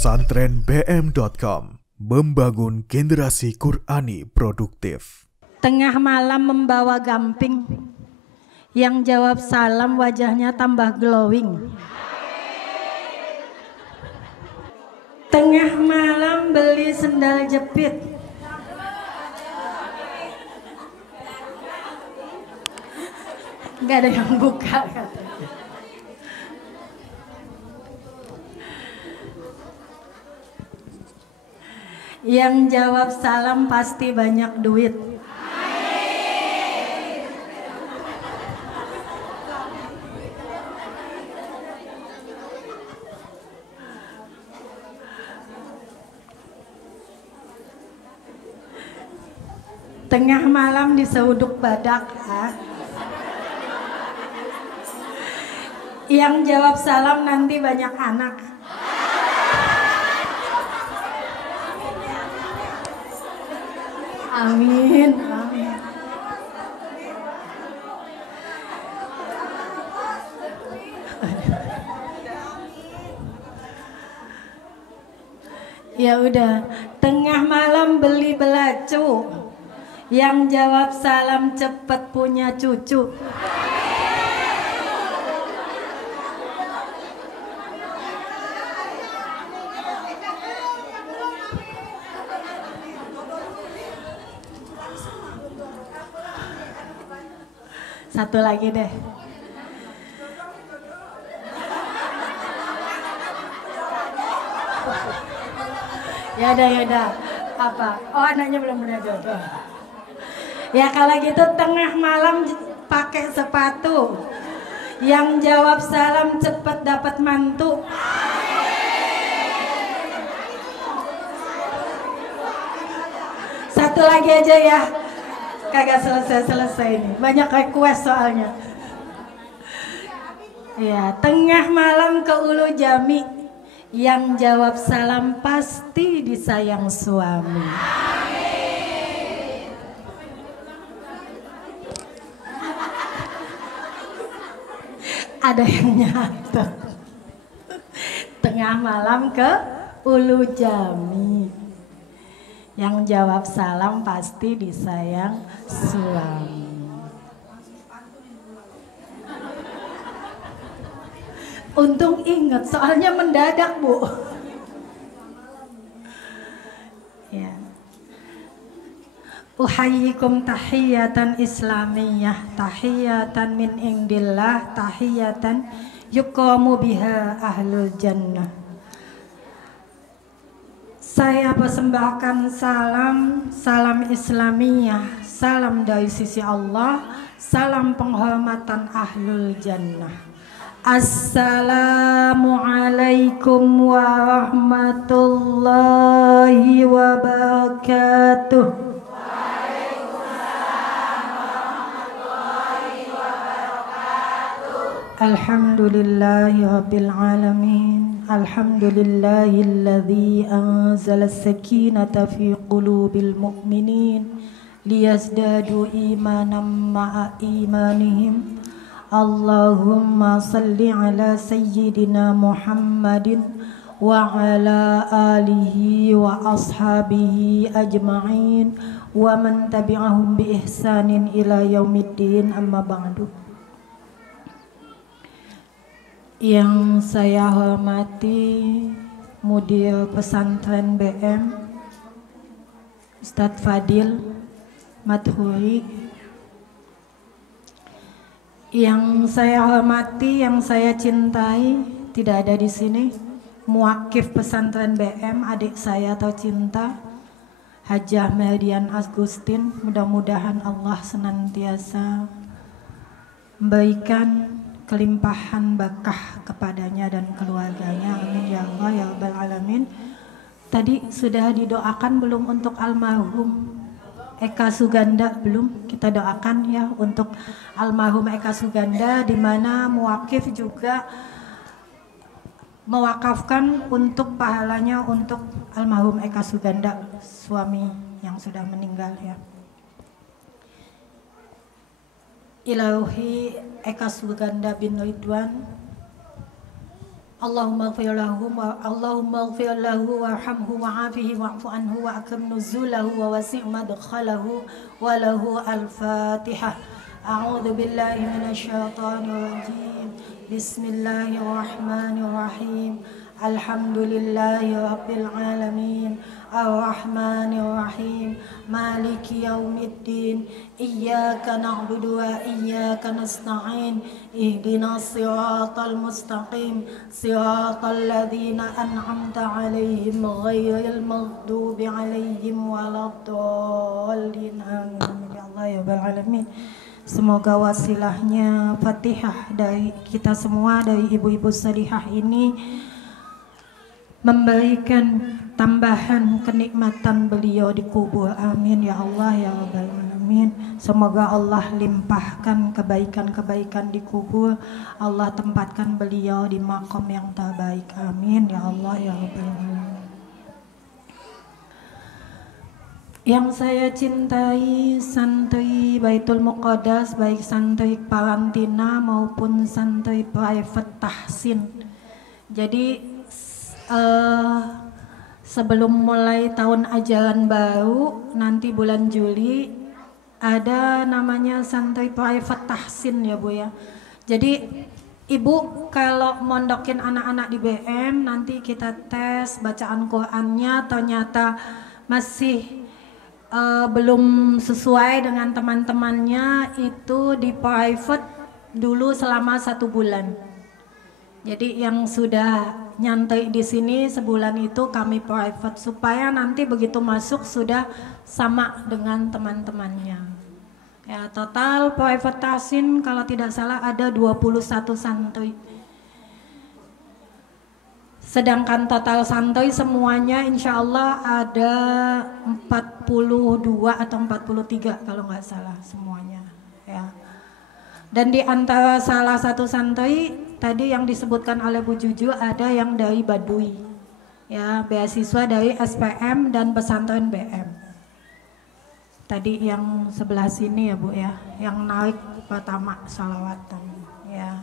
Pesantrenbm.com membangun generasi Qurani produktif. Tengah malam membawa gamping, yang jawab salam wajahnya tambah glowing. Tengah malam beli sendal jepit, gak ada yang buka katanya. Yang jawab salam pasti banyak duit. Tengah malam diseuduk badak. Yang jawab salam nanti banyak anak. Amin, amin. Ya udah, tengah malam beli belacu, yang jawab salam cepet punya cucu. Satu lagi deh. Ya udah. Apa? Oh, anaknya belum punya jodoh. Ya kalau gitu tengah malam pakai sepatu, yang jawab salam cepet dapat mantu. Satu lagi aja ya. Kagak selesai ini, banyak request soalnya. Ya, tengah malam ke Ulu Jami, yang jawab salam pasti disayang suami. Ada yang nyatet. Tengah malam ke Ulu Jami, yang jawab salam pasti disayang suami. Untung ingat, soalnya mendadak Bu. Ya. Uhayyikum tahiyatan islamiyah, tahiyatan min indillah, tahiyatan yuqamu biha ahlul jannah. Saya persembahkan salam Islamiyah, salam dari sisi Allah, salam penghormatan ahlul jannah. Assalamualaikum warahmatullahi wabarakatuh. Waalaikumsalam warahmatullahi wabarakatuh. Alhamdulillahi rabbil alamin. Alhamdulillahilladzi anzala as-sakinata fi qulubil mu'minin liyazdadu imanan ma'a imanihim. Allahumma salli ala sayyidina Muhammadin wa ala alihi wa ashabihi ajma'in wa man tabi'ahum bi ihsanin ila yaumiddin, amma ba'du. Yang saya hormati Mudir Pesantren BM Ustadz Fadil Madhuri, yang saya hormati, yang saya cintai, tidak ada di sini, muakif pesantren BM, adik saya tercinta Hajah Meldian Agustin. Mudah-mudahan Allah senantiasa memberikan kelimpahan berkah kepadanya dan keluarganya. Amin ya Allah ya rabbal alamin. Tadi sudah didoakan belum untuk almarhum Eka Suganda? Belum. Kita doakan ya untuk almarhum Eka Suganda, di mana muwakif juga mewakafkan untuk pahalanya untuk almarhum Eka Suganda, suami yang sudah meninggal ya. Ilahi Eka Suganda bin Ridwan, Allahumma ighfir lahu warhamhu wa'afihi wa'fu anhu wa akrim nuzulahu wa wasi' madkhalahu wa lahu al-Fatihah. A'udzu billahi minasy syaithanir rajim. Bismillahirrahmanirrahim. Alhamdulillahi rabbil alamin. Ar-Rahmanir Rahim. Maliki yaumiddin. Iyyaka na'budu wa iyyaka nasta'in. Ihdinas siratal mustaqim. Siratal ladzina an'amta 'alaihim ghairil maghdubi 'alaihim waladdallin. Amin ya Allah ya rabbal alamin. Semoga wasilahnya Fatihah dari kita semua, dari ibu-ibu salihah ini, memberikan tambahan kenikmatan beliau di kubur. Amin ya Allah ya rabbal alamin. Semoga Allah limpahkan kebaikan-kebaikan di kubur. Allah tempatkan beliau di makom yang terbaik. Amin ya Allah ya rabbal alamin. Yang saya cintai santri Baitul Muqaddas, baik santri karantina maupun santri private tahsin. Jadi sebelum mulai tahun ajaran baru nanti bulan Juli ada namanya santri private tahsin ya Bu ya. Jadi Ibu kalau mondokin anak-anak di BM nanti kita tes bacaan Qur'annya, ternyata masih belum sesuai dengan teman-temannya, itu di private dulu selama 1 bulan. Jadi yang sudah nyantai di sini sebulan itu kami private supaya nanti begitu masuk sudah sama dengan teman-temannya. Ya, total private tahsin kalau tidak salah ada 21 santri. Sedangkan total santri semuanya insya Allah ada 42 atau 43 kalau nggak salah semuanya. Ya. Dan di antara salah satu santri tadi yang disebutkan oleh Bu Juju ada yang dari Baduy, ya beasiswa dari SPM dan pesantren BM. Tadi yang sebelah sini ya Bu ya, yang naik pertama salawatan, ya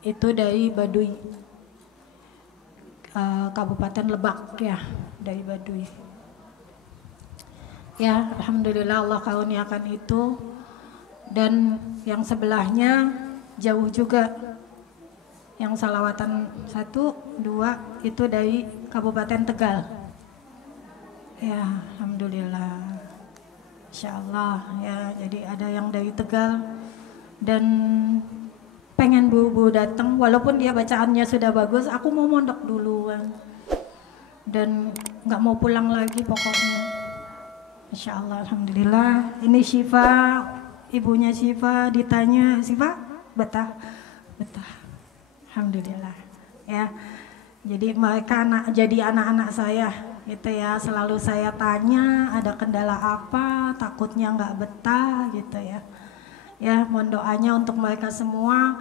itu dari Baduy, Kabupaten Lebak ya, dari Baduy. Ya alhamdulillah Allah karuniakan itu. Dan yang sebelahnya jauh juga, yang salawatan 1, 2 itu dari Kabupaten Tegal. Ya alhamdulillah, insyaallah ya. Jadi ada yang dari Tegal dan pengen bu datang, walaupun dia bacaannya sudah bagus, aku mau mondok duluan dan nggak mau pulang lagi pokoknya. Insyaallah alhamdulillah. Ini Syifa, ibunya Syifa, ditanya Syifa betah alhamdulillah ya. Jadi mereka jadi anak-anak saya gitu ya, selalu saya tanya ada kendala apa, takutnya nggak betah gitu ya. Ya mohon doanya untuk mereka semua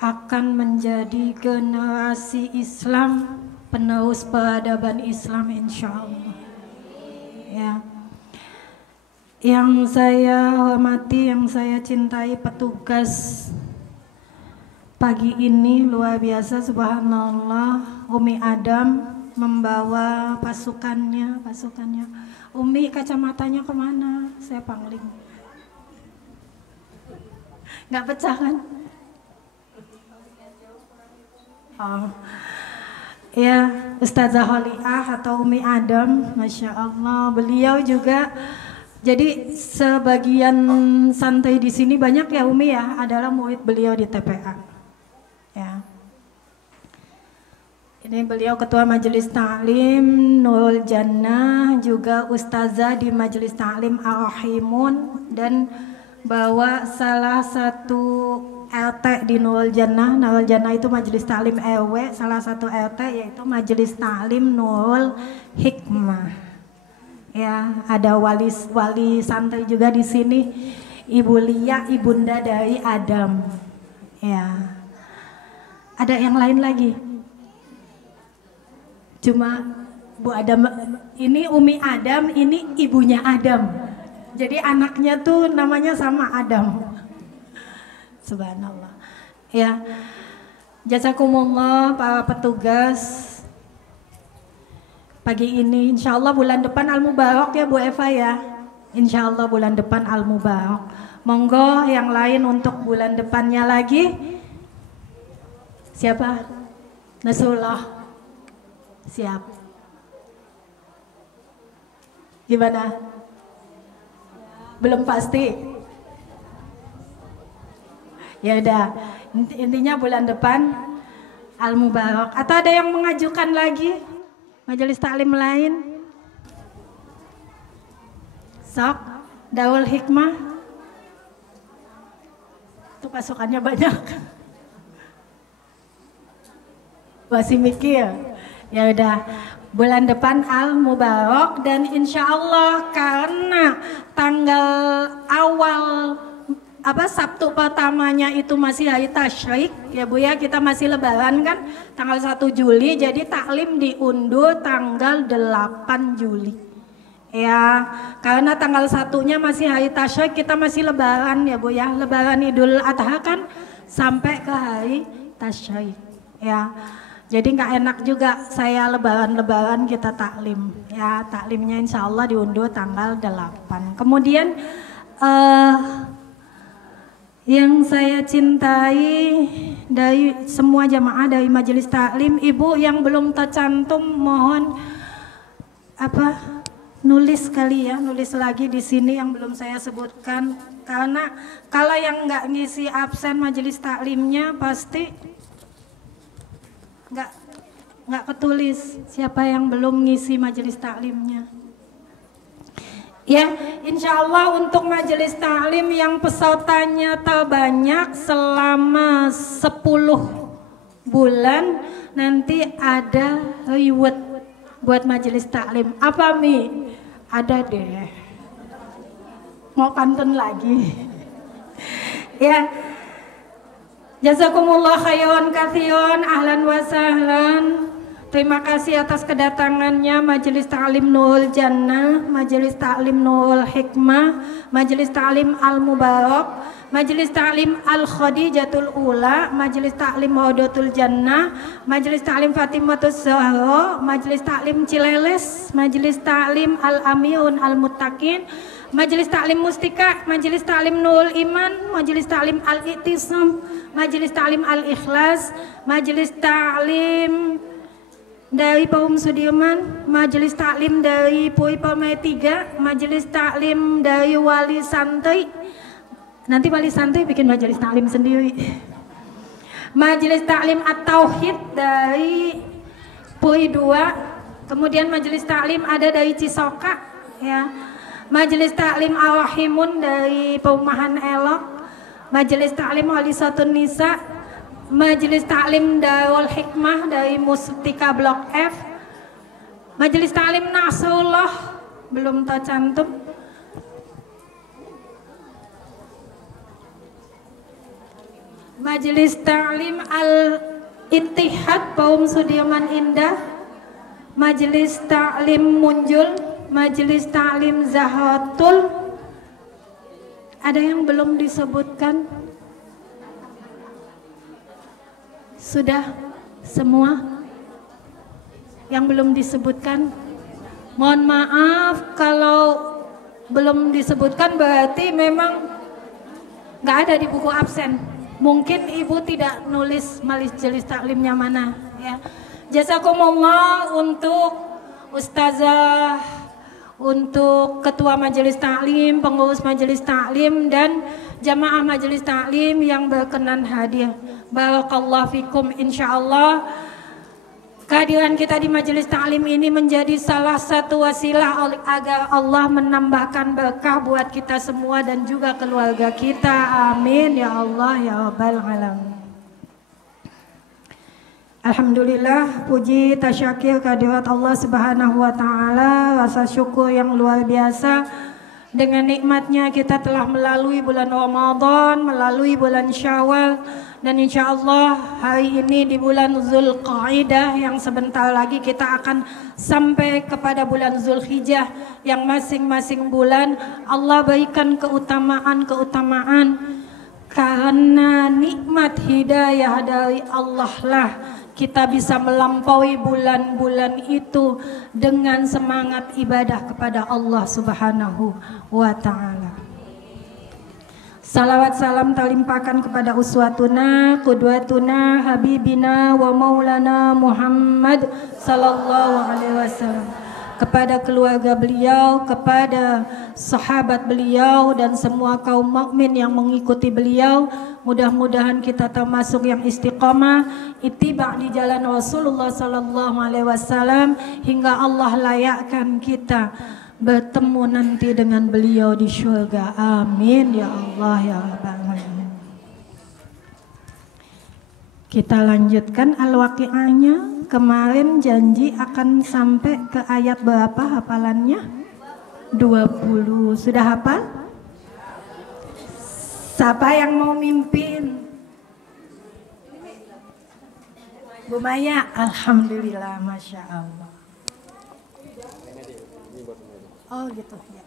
akan menjadi generasi Islam, penerus peradaban Islam insyaallah ya. Yang saya hormati, yang saya cintai, petugas pagi ini luar biasa, subhanallah. Umi Adam membawa pasukannya. Umi kacamatanya kemana? Saya pangling. Nggak pecah kan? Oh. Ya, Ustazah Holiah atau Umi Adam, Masya Allah. Beliau juga, jadi sebagian santri di sini banyak ya Umi ya, adalah murid beliau di TPA. Ya. Ini beliau ketua Majelis Ta'lim Nurul Jannah, juga ustazah di Majelis Ta'lim Ar-Rahimun, dan bawa salah satu RT di Nurul Jannah. Nurul Jannah itu Majelis Ta'lim RW, salah satu RT yaitu Majelis Ta'lim Nurul Hikmah. Ya, ada wali santri juga di sini, Ibu Lia, ibunda dari Adam. Ya. Ada yang lain lagi? Cuma Bu Adam, ini Umi Adam, ini ibunya Adam. Jadi anaknya tuh namanya sama Adam. Subhanallah. Ya. Jazakumullah para petugas. Pagi ini insya Allah bulan depan Al-Mubarak ya Bu Eva ya. Insya Allah bulan depan Al-Mubarak. Monggo yang lain untuk bulan depannya lagi. Siapa? Nasrullah. Siap. Gimana? Belum pasti. Ya udah, intinya bulan depan Al-Mubarak. Atau ada yang mengajukan lagi majelis taklim lain? Sok, Daul Hikmah. Itu pasukannya banyak. Masih mikir. Ya udah, bulan depan Al-Mubarak dan insya Allah karena tanggal awal Sabtu pertamanya itu masih hari tasyrik ya Bu ya, kita masih lebaran kan tanggal 1 Juli, jadi taklim diundur tanggal 8 Juli ya, karena tanggal 1-nya masih hari tasyrik, kita masih lebaran ya Bu ya, lebaran Idul Adha kan sampai ke hari tasyrik ya, jadi nggak enak juga saya lebaran kita taklim ya, taklimnya insya Allah diundur tanggal 8. Kemudian yang saya cintai dari semua jamaah dari majelis taklim, ibu yang belum tercantum mohon nulis kali ya, nulis lagi di sini yang belum saya sebutkan, karena kalau yang nggak ngisi absen majelis taklimnya pasti nggak ketulis siapa yang belum ngisi majelis taklimnya. Ya, insya Allah untuk majelis taklim yang pesertanya terbanyak selama 10 bulan nanti ada reward buat majelis taklim. Apa Mi? Ada deh. Mau pantun lagi? Ya. Jazakumullah khairan katsiran, ahlan wa sahlan. Terima kasih atas kedatangannya Majelis Ta'lim Nurul Jannah, Majelis Ta'lim Nurul Hikmah, Majelis Ta'lim Al-Mubarak, Majelis Ta'lim Al-Khadijatul Ula, Majelis Ta'lim Raudatul Jannah, Majelis Ta'lim Fatimatus Zahra, Majelis Ta'lim Cileles, Majelis Ta'lim Al-Amirun Al-Muttaqin, Majelis Ta'lim Mustika, Majelis Ta'lim Nurul Iman, Majelis Ta'lim Al-I'tisam, Majelis Ta'lim Al-Ikhlas, Majelis Ta'lim dari Paum Sudirman, Majelis Taklim dari Puri Permai 3, Majelis Taklim dari Wali Santri. Nanti Wali Santri bikin majelis taklim sendiri. Majelis Taklim At-Tauhid dari Puri 2, kemudian Majelis Taklim ada dari Cisoka, ya. Majelis Taklim Ar-Rahimun dari Perumahan Elok, Majelis Taklim Walisatun Nisa, Majelis Taklim Darul Hikmah dari Mustika Blok F, Majelis Taklim Nasrullah belum tercantum, Majelis Taklim Al-Ittihad Paum Sudirman Indah, Majelis Taklim Munjul, Majelis Taklim Zahratul. Ada yang belum disebutkan? Sudah semua yang belum disebutkan? Mohon maaf kalau belum disebutkan, berarti memang nggak ada di buku absen. Mungkin ibu tidak nulis majelis taklimnya mana ya. Jazakumullah untuk ustazah, untuk ketua majelis taklim, pengurus majelis taklim, dan jamaah majelis taklim yang berkenan hadir. Barakallahu fikum. Insyaallah kehadiran kita di majelis taklim ini menjadi salah satu wasilah agar Allah menambahkan berkah buat kita semua dan juga keluarga kita. Amin ya Allah ya Rabbal alamin. Alhamdulillah, puji tasyakir kehadirat Allah Subhanahu wa taala, rasa syukur yang luar biasa. Dengan nikmatnya kita telah melalui bulan Ramadan, melalui bulan Syawal, dan insya Allah hari ini di bulan Zulqaidah yang sebentar lagi kita akan sampai kepada bulan Zulhijjah, yang masing-masing bulan Allah berikan keutamaan-keutamaan Karena nikmat hidayah dari Allah lah kita bisa melampaui bulan-bulan itu dengan semangat ibadah kepada Allah Subhanahu wa ta'ala. Salawat salam terlimpahkan kepada uswatuna, qudwatuna, habibina wa maulana Muhammad sallallahu alaihi wasallam, kepada keluarga beliau, kepada sahabat beliau dan semua kaum mukmin yang mengikuti beliau. Mudah-mudahan kita termasuk yang istiqamah ittiba' di jalan Rasulullah sallallahu alaihi wasallam hingga Allah layakkan kita bertemu nanti dengan beliau di syurga. Amin ya Allah ya Rabbal alamin. Kita lanjutkan al-waqi'ahnya. Kemarin janji akan sampai ke ayat berapa hafalannya? 20. Sudah hafal? Siapa yang mau mimpin? Bu Maya, alhamdulillah, masya Allah. Oh gitu ya.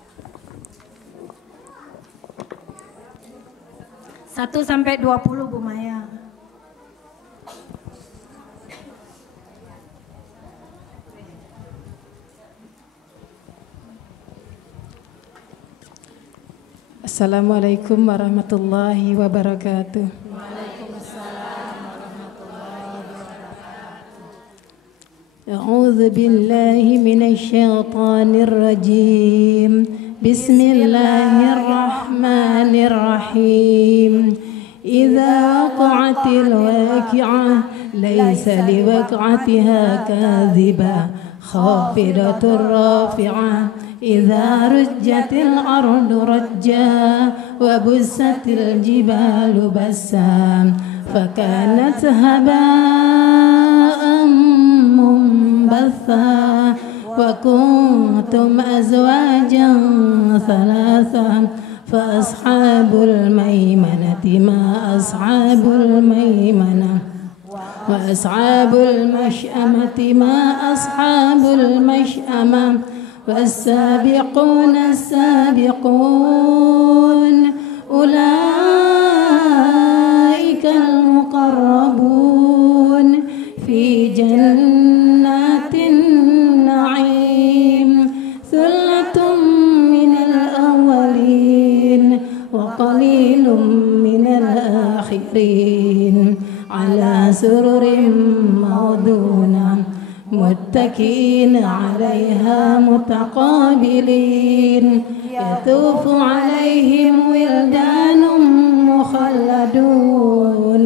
1 sampai 20 Bu Maya. Assalamualaikum warahmatullahi wabarakatuh. Waalaikumsalam warahmatullahi wabarakatuh. A'udzu billahi minasy syaithanir rajim. Bismillahirrahmanirrahim. Idza waqa'atil waqi'ah laysa liwaq'atiha kadhibah khafidatur rafi'ah. إذا رجت الأرض رجا وبست الجبال بسا فكانت هباء منبثا وكنتم أزواجا ثلاثا فأصحاب الميمنة ما أصحاب الميمنة وأصحاب المشأمة ما أصحاب المشأمة والسابقون السابقون أولئك المقربون في جنات النعيم ثلة من الأولين وقليل من الآخرين على سرر موضونة متكئين عليها متقابلين يطوف عليهم ولدان مخلدون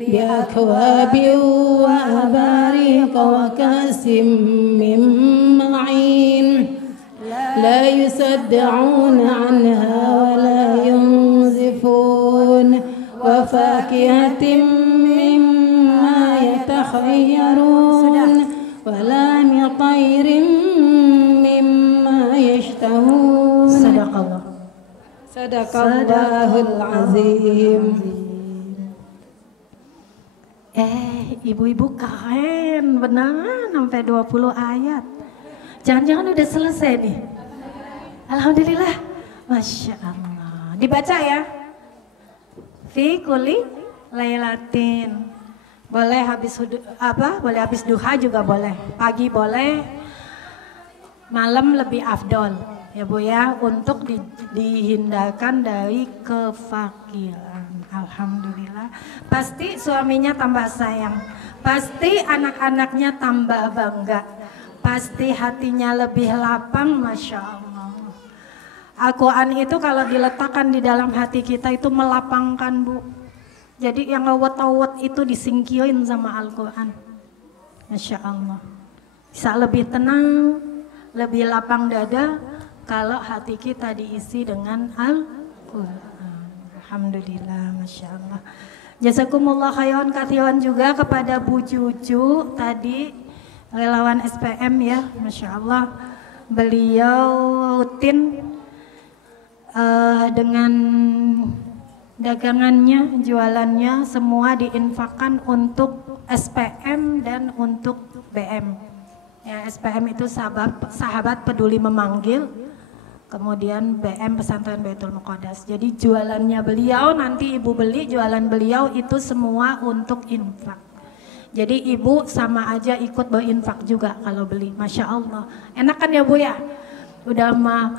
بأكواب وأباريق وكأس من معين لا يصدعون عنها ولا ينزفون وفاكهة مما يتخيرون ولحم طير مما يشتهون. Sadaqallah. Sadaqallahul azim. Ibu-ibu keren beneran sampai 20 ayat. Jangan-jangan udah selesai nih. Alhamdulillah. Masya Allah. Dibaca ya. Fi kulli lailatin. Boleh habis boleh habis duha juga boleh, pagi boleh, malam lebih afdol ya Bu ya, untuk dihindarkan dari kefakiran. Alhamdulillah. Pasti suaminya tambah sayang, pasti anak-anaknya tambah bangga, pasti hatinya lebih lapang. Masya Allah. Al-Quran itu kalau diletakkan di dalam hati kita itu melapangkan Bu. Jadi yang awet-awet itu disingkirin sama Al-Quran. Masya Allah. Bisa lebih tenang, lebih lapang dada kalau hati kita diisi dengan Al-Quran. Alhamdulillah, Masya Allah. Jazakumullah khairan katsiran juga kepada Bu Cucu tadi, relawan SPM ya, Masya Allah. Beliau rutin dengan dagangannya, jualannya semua diinfakkan untuk SPM dan untuk BM. Ya, SPM itu sahabat peduli memanggil, kemudian BM Pesantren Baitul Muqaddas. Jadi jualannya beliau, nanti ibu beli jualan beliau itu semua untuk infak. Jadi ibu sama aja ikut berinfak juga kalau beli. Masya Allah, enak kan ya Bu ya? Udah mah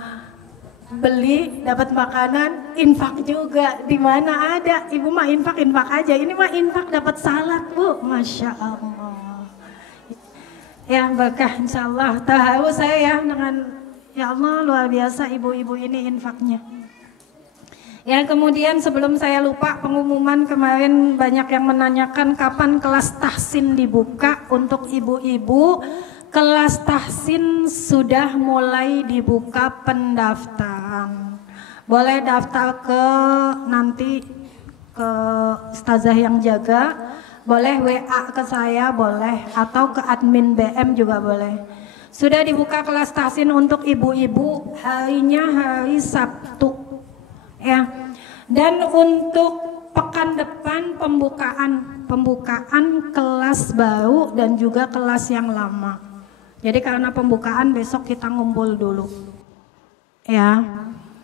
beli dapat makanan, infak juga. Di mana ada ibu mah infak aja, ini mah infak dapat salat Bu. Masya Allah ya, berkah insya Allah. Tahu saya ya dengan, ya Allah luar biasa ibu-ibu ini infaknya. Ya, kemudian sebelum saya lupa pengumuman, kemarin banyak yang menanyakan kapan kelas tahsin dibuka untuk ibu-ibu. Kelas tahsin sudah mulai dibuka pendaftaran. Boleh daftar ke nanti ke ustazah yang jaga, boleh WA ke saya boleh, atau ke admin BM juga boleh. Sudah dibuka kelas tahsin untuk ibu-ibu, harinya hari Sabtu. Ya, dan untuk pekan depan pembukaan kelas baru dan juga kelas yang lama. Jadi karena pembukaan besok kita ngumpul dulu ya.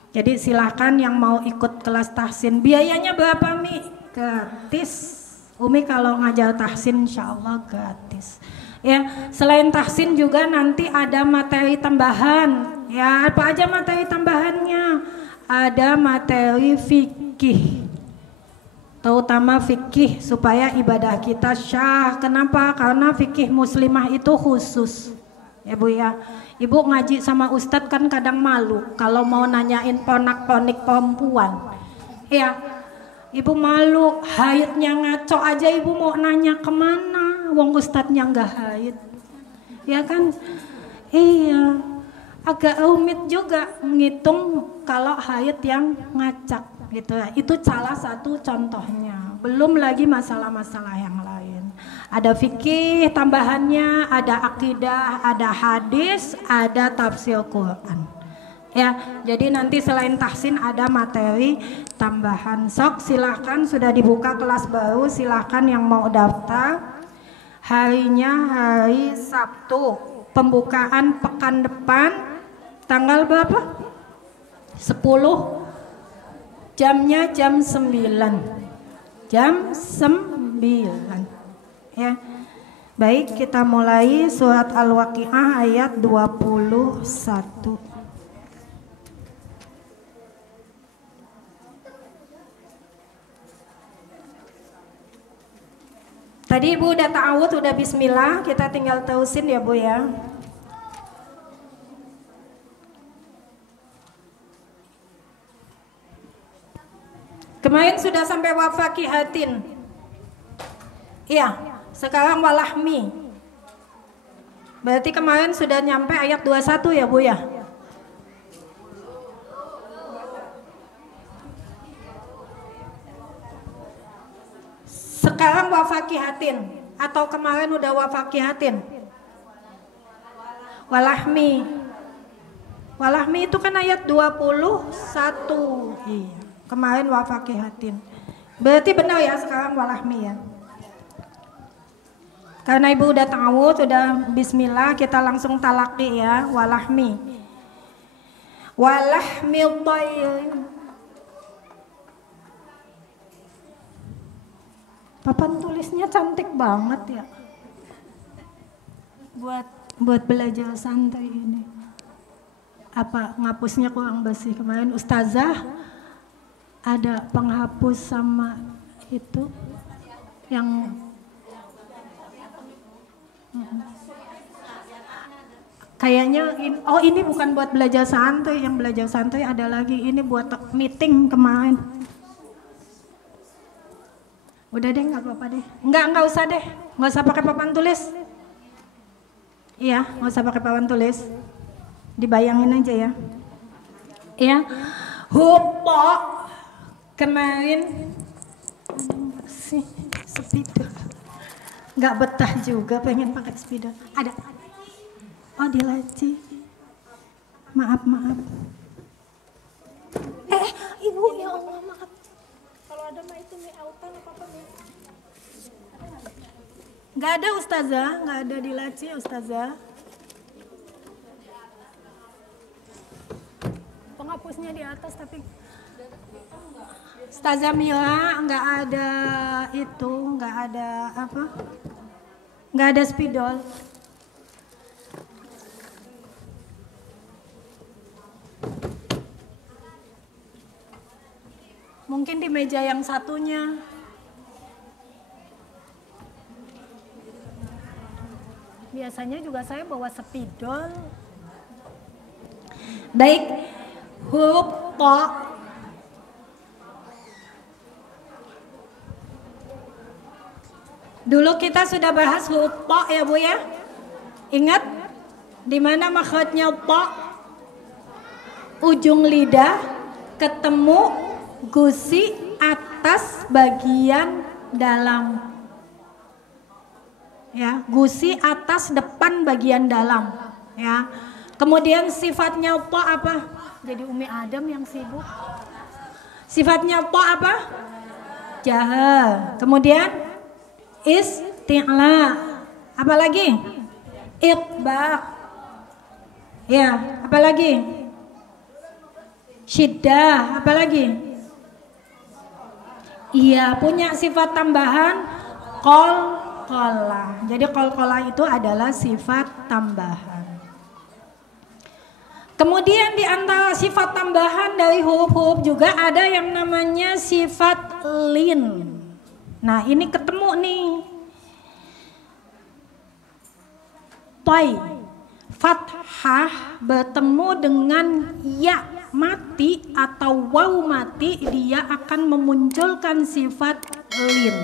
Jadi silakan yang mau ikut kelas tahsin. Biayanya berapa Mi? Gratis. Umi kalau ngajar tahsin insya Allah gratis ya. Selain tahsin juga nanti ada materi tambahan ya. Apa aja materi tambahannya? Ada materi fikih, terutama fikih supaya ibadah kita syah. Kenapa? Karena fikih muslimah itu khusus ya Bu ya. Ibu ngaji sama ustadz kan kadang malu kalau mau nanyain ponak-ponik perempuan ya. Ibu malu, haidnya ngaco aja ibu mau nanya kemana, wong ustadznya nggak haid ya kan. Iya, agak rumit juga ngitung kalau haid yang ngacak gitu ya. Itu salah satu contohnya. Belum lagi masalah-masalah yang lain. Ada fikih tambahannya, ada akidah, ada hadis, ada tafsir Quran. Ya, jadi nanti selain tahsin ada materi tambahan. Sok silahkan, sudah dibuka kelas baru, silahkan yang mau daftar. Harinya hari Sabtu. Pembukaan pekan depan tanggal berapa? 10. Jamnya jam 9. Jam 9. Ya. Baik, kita mulai surat Al-Waqiah ayat 21. Tadi Ibu udah ta'awud, udah bismillah, kita tinggal tausin ya Bu ya. Kemarin sudah sampai wafakihatin. Iya, sekarang walahmi. Berarti kemarin sudah nyampe ayat 21 ya Bu ya. Sekarang wafakihatin, atau kemarin udah wafakihatin? Walahmi. Walahmi itu kan ayat 21. Iya, kemarin wafakihatin. Berarti benar ya sekarang walahmi ya. Karena Ibu udah ta'awud, udah bismillah, kita langsung talaki ya. Walahmi. Walahmi tayyin. Papan tulisnya cantik banget ya. Buat belajar santai ini. Apa ngapusnya kurang bersih? Kemarin ustazah ada penghapus sama itu yang kayaknya ini bukan buat belajar santai. Yang belajar santai ada lagi, ini buat meeting kemarin. Udah deh, nggak apa-apa deh. Nggak usah deh. Nggak usah pakai papan tulis. Iya, nggak usah pakai papan tulis. Dibayangin aja ya. Iya. Hupo kemarin sih speeder. Nggak betah juga pengen pakai speeder. Ada. Oh, di laci. Maaf. Ibu ya Allah, maaf. Kalau ada mah itu mie autan apa nih? Nggak ada ustazah, nggak ada di laci ustazah. penghapusnya di atas tapi Ustazah Mila nggak ada itu, nggak ada apa, nggak ada spidol. Mungkin di meja yang satunya. Biasanya juga saya bawa spidol. Baik, huruf to. Dulu kita sudah bahas huruf to ya Bu ya. Ingat di mana makhrajnya to? Ujung lidah ketemu gusi atas bagian dalam. Ya, gusi atas depan bagian dalam. Ya. Kemudian sifatnya po apa? Jadi Umi Adam yang sibuk. Sifatnya po apa? Jahar. Kemudian isti'la. Apa lagi? Itbaq. Ya, apa lagi? Syiddah. Apa lagi? Iya, punya sifat tambahan qalqalah. Jadi qalqalah itu adalah sifat tambahan. Kemudian di antara sifat tambahan dari huruf-huruf juga ada yang namanya sifat lin. Nah, ini ketemu nih. Toy. Fathah bertemu dengan ya mati atau waw mati, dia akan memunculkan sifat lin.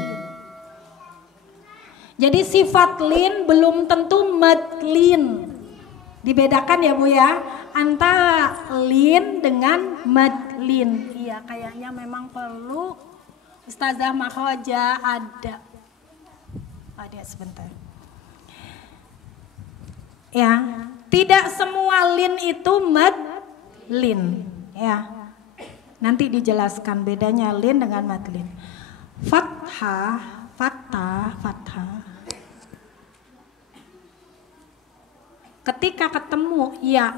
Jadi sifat lin belum tentu madlin. Dibedakan ya Bu ya, antara lin dengan madlin. Iya, kayaknya memang perlu Ustazah Makhoja ada. Ada sebentar. Ya, tidak semua lin itu madlin. Ya, nanti dijelaskan bedanya lin dengan madlin. Fathah, fathah. Ketika ketemu ya,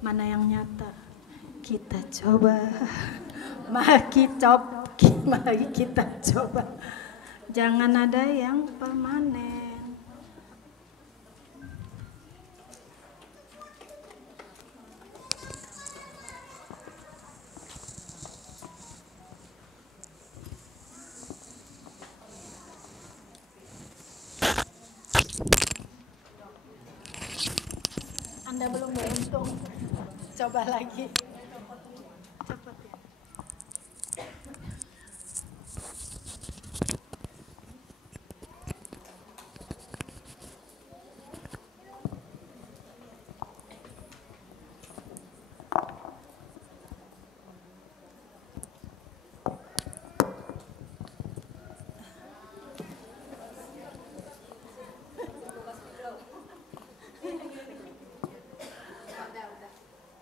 mana yang nyata? Kita coba. Mari kita coba. Jangan ada yang permanen. Anda belum beruntung. Coba lagi. Cepat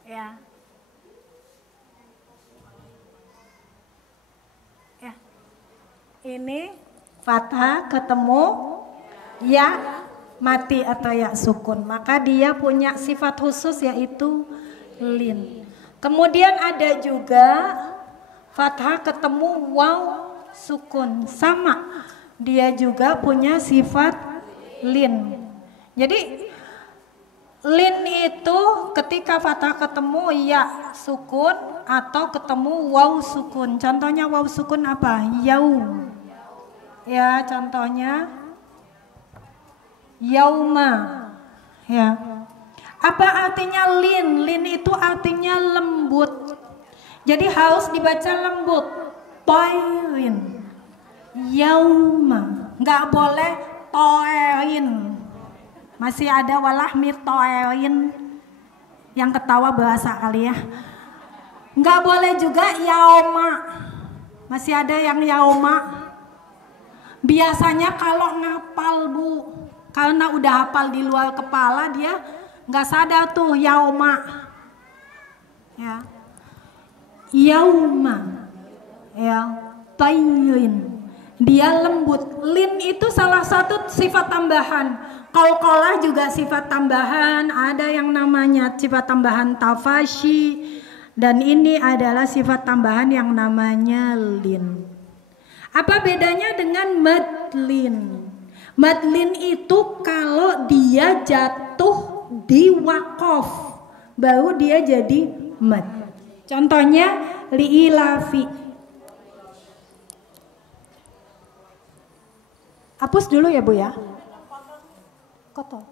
ya. Ini fathah ketemu ya mati atau ya sukun, maka dia punya sifat khusus yaitu lin. Kemudian ada juga fathah ketemu waw sukun, sama dia juga punya sifat lin. Jadi lin itu ketika fathah ketemu ya sukun atau ketemu waw sukun. Contohnya waw sukun apa? Yaum. Ya, contohnya yauma. Ya. Apa artinya lin? Lin itu artinya lembut. Jadi harus dibaca lembut. Toirin. Yauma. Enggak boleh toerin. Masih ada walahmi toerin. Yang ketawa bahasa kali ya. Enggak boleh juga yauma. Masih ada yang yauma. Biasanya kalau ngapal Bu, karena udah hafal di luar kepala dia nggak sadar tuh yauma. Ya. Yauma. Ya, tayyin. dia lembut. Lin itu salah satu sifat tambahan. Qalqalah juga sifat tambahan. Ada yang namanya sifat tambahan tafashi, dan ini adalah sifat tambahan yang namanya lin. Apa bedanya dengan madlin? Madlin itu kalau dia jatuh di waqaf, baru dia jadi mad. Contohnya li'ilafi. Hapus dulu ya Bu ya. Kotor.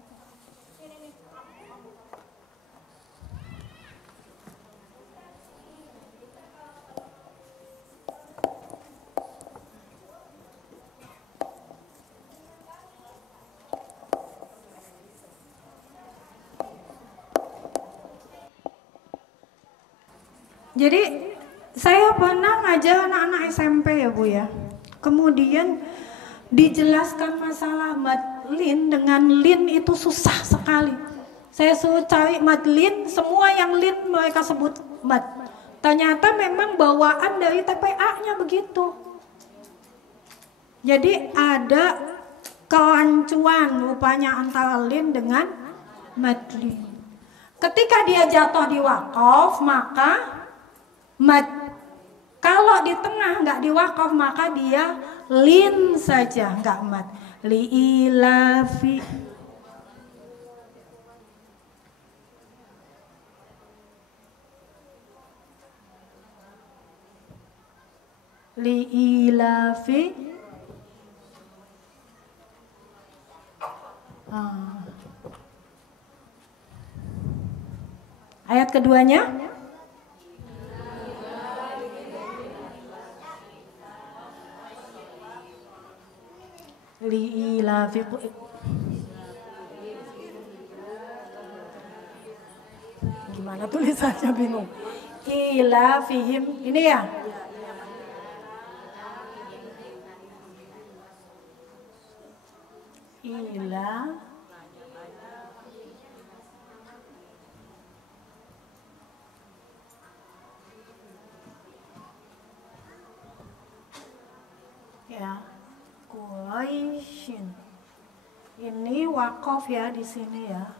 Jadi saya pernah ngajar anak-anak SMP ya Bu ya. Kemudian dijelaskan masalah madlin dengan lin itu susah sekali. Saya suruh cari madlin, semua yang lin mereka sebut mad. Ternyata memang bawaan dari TPA-nya begitu. Jadi ada kerancuan rupanya antara lin dengan madlin. Ketika dia jatuh di waqaf maka mad. Kalau di tengah nggak diwakaf maka dia lin saja, nggak mad. Li'ilafi. Li'ilafi. Ayat keduanya. Li'ilafi. Gimana tulisannya bingung. Ilafihim ini ya. Ila ya. Quraisyin. Ini waqaf ya di sini ya.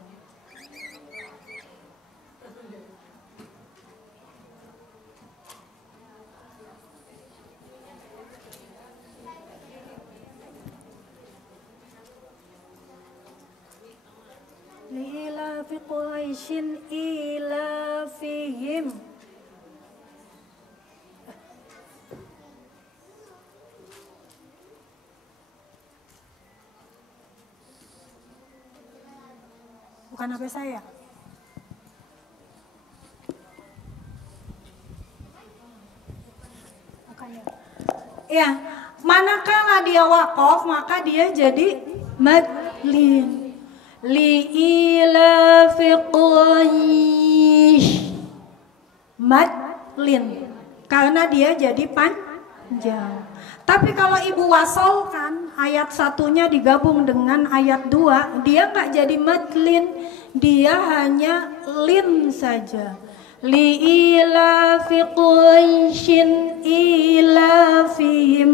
Ila fi Quraisyin ila fihim. Bukan HP saya. Bukan ya. Ya, manakala dia waqaf maka dia jadi madlin. Li'ilafi Quraish. Madlin. Karena dia jadi panjang. Tapi kalau ibu wasolkan ayat satunya digabung dengan ayat 2, dia nggak jadi madlin, dia hanya lin saja. Li'ilafi Quraisyin ilafihim.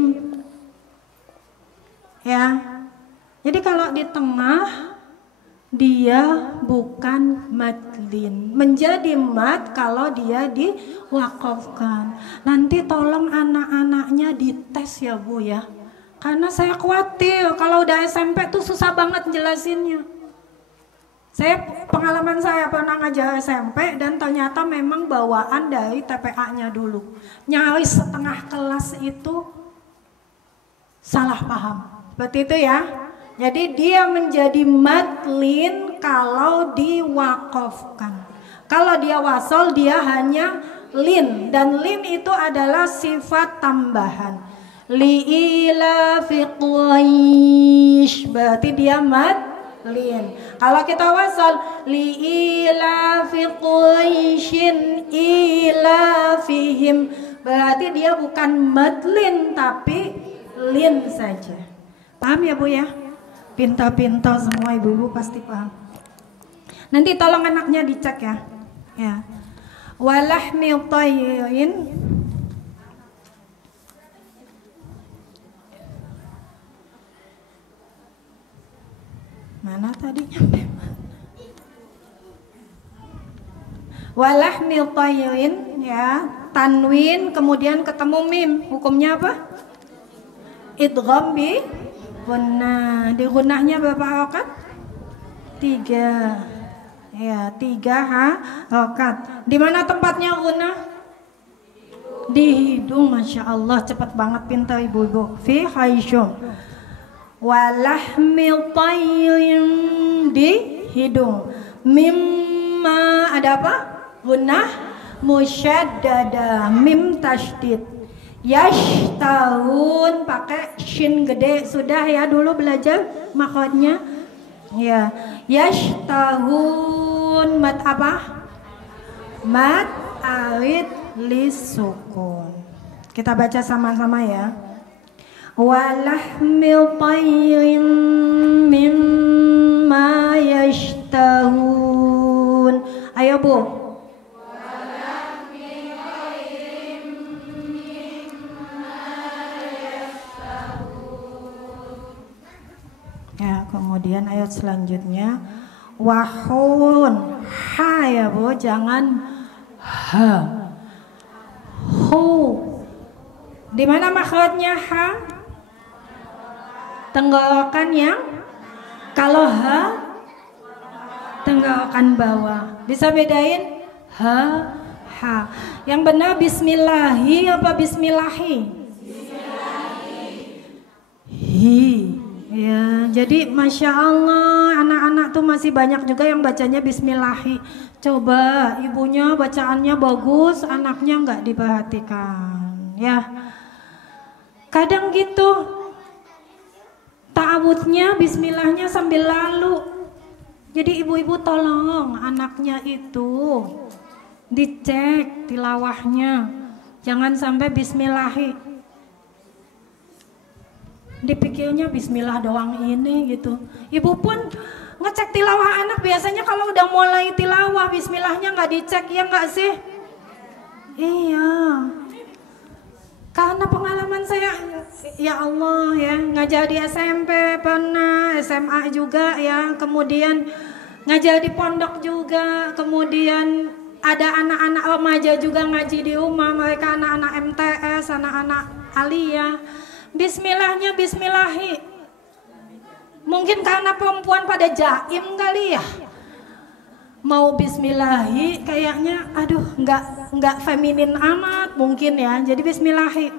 Ya. Jadi kalau di tengah dia bukan madlin, menjadi mad kalau dia diwakafkan. Nanti tolong anak-anaknya dites ya Bu ya, karena saya khawatir kalau udah SMP tuh susah banget jelasinnya. Pengalaman saya pernah ngajar SMP dan ternyata memang bawaan dari TPA-nya dulu. Nyaris setengah kelas itu salah paham. Seperti itu ya. Jadi dia menjadi madlin kalau diwakafkan. Kalau dia wasol dia hanya lin, dan lin itu adalah sifat tambahan. Li'ilafi Quraish berarti dia madlin. Kalau kita wasol li'ilafi Quraisyin ilafihim berarti dia bukan madlin tapi lin saja. Paham ya Bu ya? Pintar-pintar semua ibu-ibu pasti paham. Nanti tolong anaknya dicek ya. Ya. Walahmi thayrin. Mana tadi nyampe mana? Walahmil tayrin ya, tanwin kemudian ketemu mim, hukumnya apa? Idgham bi gunnah. Di gunnahnya berapa harokat? 3. Ya, 3 harokat. Di mana tempatnya gunnah? Di hidung. Masya Allah, cepat banget pintar ibu-ibu. Fi haisyum. Walahmil tayrin di hidung. Mimma ada apa? Gunnah musyaddada, mim tasydid. Yashtahun pakai shin gede, sudah ya dulu belajar makhrajnya. Ya, yashtahun mat apa? Mat arid lisukun. Kita baca sama-sama ya. Walahmil tayrin mimma yashtahun. Ayo Bu. Ya, kemudian ayat selanjutnya wahun, ha ya Bu, jangan ha. Hu. Di mana makhrajnya ha? Tenggorokan yang, kalau ha tenggorokan bawah. Bisa bedain ha, ha. Yang benar bismillahi apa bismillahi? Bismillahi. Hi. Ya, jadi Masya Allah anak-anak tuh masih banyak juga yang bacanya bismillahi. Coba ibunya bacaannya bagus, anaknya nggak diperhatikan. Ya, kadang gitu ta'awudnya bismillahnya sambil lalu. Jadi ibu-ibu tolong anaknya itu dicek tilawahnya, jangan sampai bismillahi. Dipikirnya bismillah doang ini gitu. Ibu pun ngecek tilawah anak biasanya kalau udah mulai tilawah bismillahnya nggak dicek, ya nggak sih? Iya. Karena pengalaman saya, ya Allah ya, ngajar di SMP pernah, SMA juga ya, kemudian ngajar di pondok juga, kemudian ada anak-anak remaja juga ngaji di rumah, mereka anak-anak MTS, anak-anak aliyah. Bismillahnya bismillahi. Mungkin karena perempuan pada jaim kali ya. Mau bismillahi kayaknya aduh nggak feminin amat mungkin ya. Jadi bismillahi.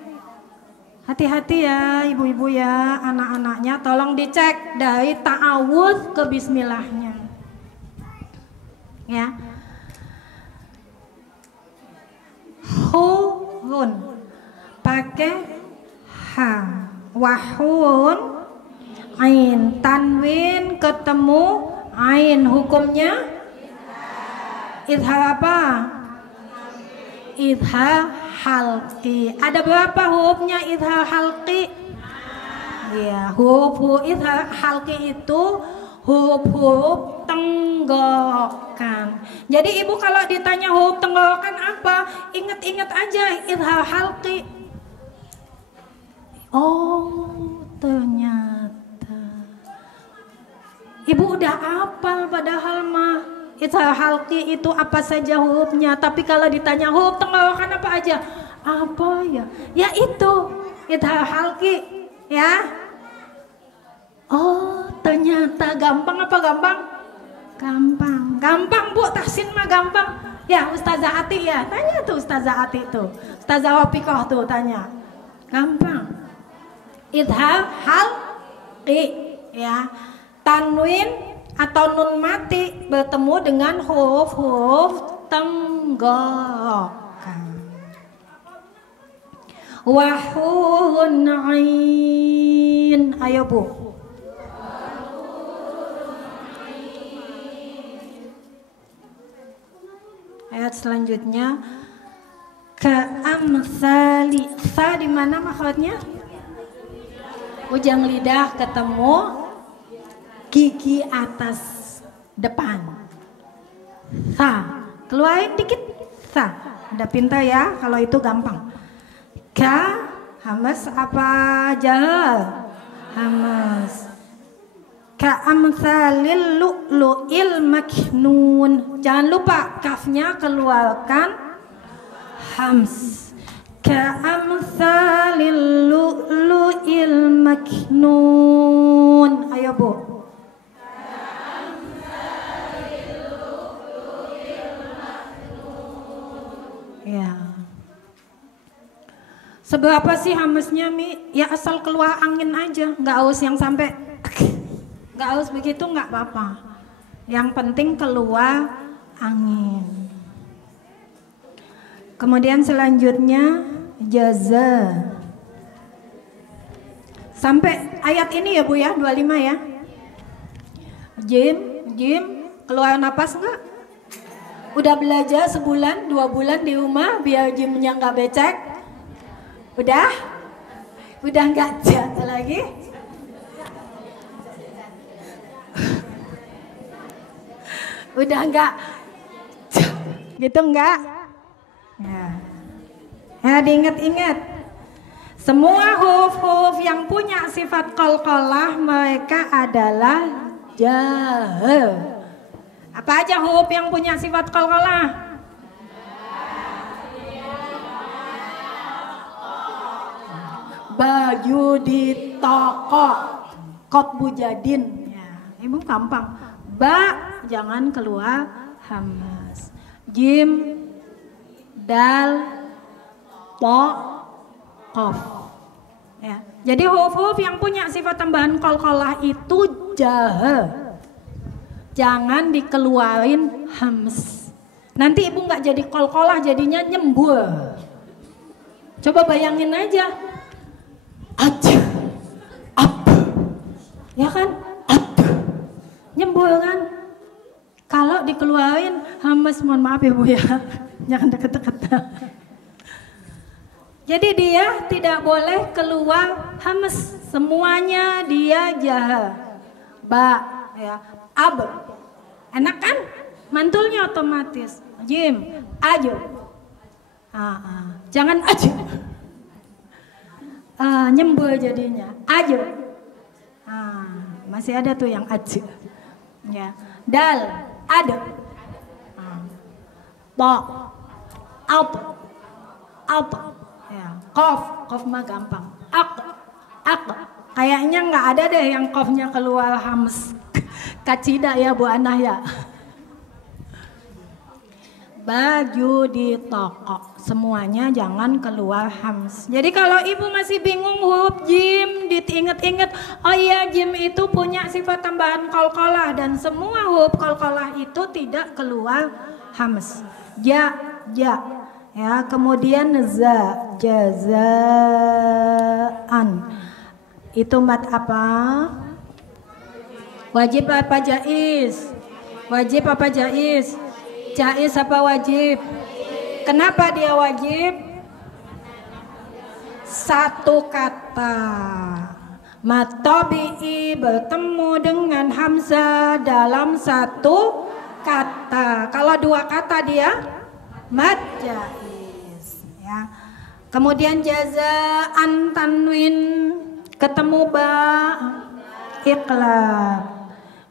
Hati-hati ya ibu-ibu ya, anak-anaknya tolong dicek dari ta'awudz ke bismillahnya. Ya. Hun pakai ha, wahun, ain, tanwin ketemu ain, hukumnya idhar apa? Idhar halqi. Ada berapa hurufnya idhar halqi? Ya, huruf idhar halqi itu huruf-huruf tenggorokan. Jadi ibu kalau ditanya huruf tenggorokan apa, ingat-ingat aja idhar halqi. Oh, ternyata ibu udah hafal padahal mah idhar halqi itu apa saja hurufnya. Tapi kalau ditanya huruf tenggorokan apa aja, apa ya? Ya itu idhar halqi ya. Oh, ternyata gampang apa gampang? Gampang Bu, tahsin mah gampang. Ya Ustazah Ati ya, tanya tuh Ustazah Ati tuh, Ustazah Wapikoh tuh tanya. Gampang. Idhar halqi ya, tanwin atau nun mati bertemu dengan huruf-huruf tenggorokan. Wahun ain, ayo Bu. Ayat selanjutnya ka'amsali, sa di mana makhrajnya? Ujang lidah ketemu gigi atas depan. Sa, keluarin dikit. Sa, udah pintar ya, kalau itu gampang. Ka, hamas apa jahal? Hamas. Ka'amsalil lu'lu'il maknun. Jangan lupa kafnya keluarkan hams. Ka'amsalil lu'lu'il maknun. Ayo Bu. Ya. Seberapa sih hamesnya Mi? Ya asal keluar angin aja, nggak harus yang sampai nggak harus begitu, nggak apa-apa. Yang penting keluar angin. Kemudian selanjutnya jaza. Sampai ayat ini ya Bu ya, 25 ya. Jim, keluar napas nggak? Udah belajar sebulan, 2 bulan di rumah biar Jimnya nggak becek? Udah nggak jatuh lagi? Udah nggak gitu nggak? Ya diingat-ingat. Semua huruf-huruf yang punya sifat qalqalah mereka adalah jah. Apa aja huruf yang punya sifat qalqalah? Baju di toko, kop bujadin. Ya, Ibu gampang. Ba jangan keluar hamas. Jim, dal, po, kof. Ya. Jadi huruf-huruf yang punya sifat tambahan qalqalah itu jah. Jangan dikeluarin hams. Nanti Ibu nggak jadi qalqalah, jadinya nyembur. Coba bayangin aja. Aja, ap, ya kan? Ap, nyembur kan? Kalau dikeluarin hamas, mohon maaf ya Bu ya, jangan deket-deket. Jadi dia tidak boleh keluar hamas, semuanya dia jah. Ba, ya, ab, enak kan? Mantulnya otomatis. Jim, ajo, jangan aja. Nyembur jadinya aja. Masih ada tuh yang aja ya. Dal ada. Po auto ya. Kof mah gampang. Ak kayaknya nggak ada deh yang kofnya keluar hams. Kacida ya Bu Anah ya. Baju di toko, semuanya jangan keluar hams. Jadi kalau Ibu masih bingung huruf jim, diinget-inget, oh iya jim itu punya sifat tambahan qalqalah dan semua huruf qalqalah itu tidak keluar hams. Ja, ya. Kemudian za, jazaan. Itu mat apa? Wajib apa jaiz? Wajib apa jaiz? Jaiz apa wajib? Kenapa dia wajib? Satu kata. Matobi'i bertemu dengan hamzah dalam satu kata. Kalau 2 kata dia mad jaiz. Ya. Kemudian jazaan tanwin ketemu ba iqlab.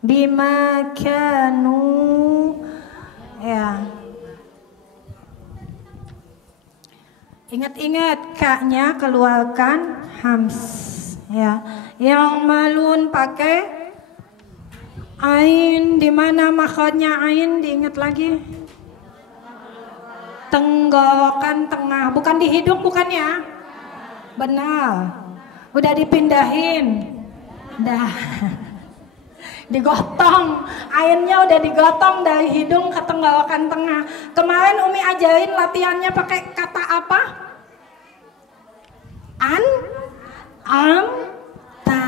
Bima kanu. Ya. Ingat-ingat kaknya keluarkan hams ya. Yang malun pakai ain, di mana makhrajnya ain diingat lagi. Tenggorokan tengah, bukan di hidung bukan ya? Benar. Udah dipindahin. Dah. Digotong, ainnya udah digotong dari hidung ke tenggorokan tengah. Kemarin Umi ajarin latihannya pakai kata apa? Ta.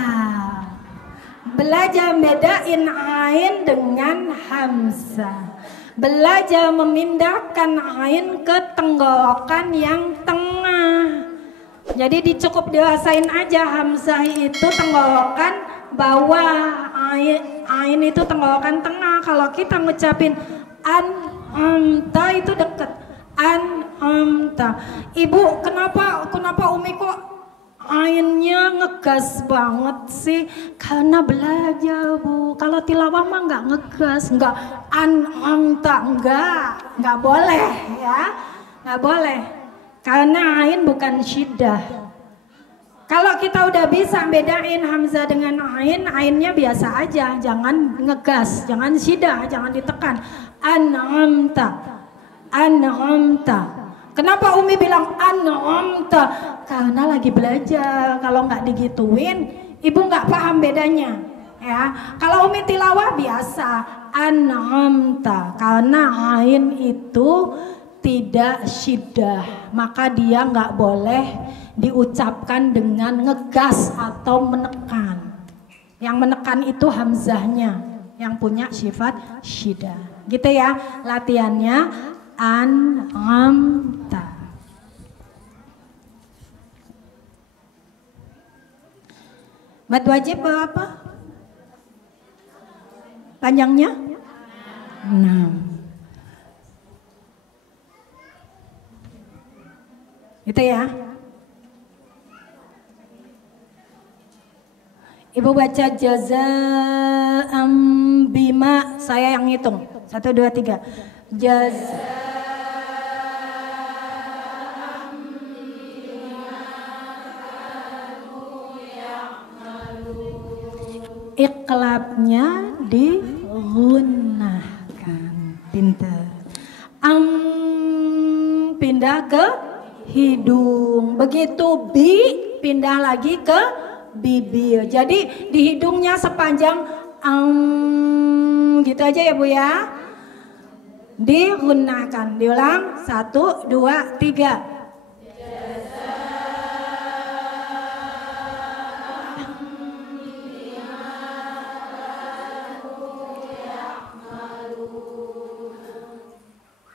Belajar bedain ain dengan hamzah. Belajar memindahkan ain ke tenggorokan yang tengah. Jadi dicukup dirasain aja, hamzah itu tenggorokan bawah, ain itu tenggorokan tengah. Kalau kita ngucapin ta itu deket. Ibu, kenapa Umi kok ainnya ngegas banget sih karena belajar Bu. Kalau tilawah mah nggak ngegas, nggak an'amta, nggak boleh ya, nggak boleh karena ain bukan syiddah. Kalau kita udah bisa bedain hamzah dengan ain, ainnya biasa aja, jangan ngegas, jangan syiddah, jangan ditekan. An'amta, an'amta. Kenapa Umi bilang an'amta? Karena lagi belajar. Kalau nggak digituin, ibu nggak paham bedanya. Ya, kalau Umi tilawah biasa an'amta, karena ain itu tidak syiddah, maka dia nggak boleh diucapkan dengan ngegas atau menekan. Yang menekan itu hamzahnya, yang punya sifat syiddah. Gitu ya latihannya. An'amta. Mad wajib berapa? Panjangnya? 6. Gitu ya. Ibu baca jazaa'am bima, saya yang ngitung. 1, 2, 3. Iqlabnya digunakan. Pintar. Pindah ke hidung. Begitu bi pindah lagi ke bibir. Jadi di hidungnya sepanjang gitu aja ya Bu ya. Digunakan. Diulang. 1, 2, 3.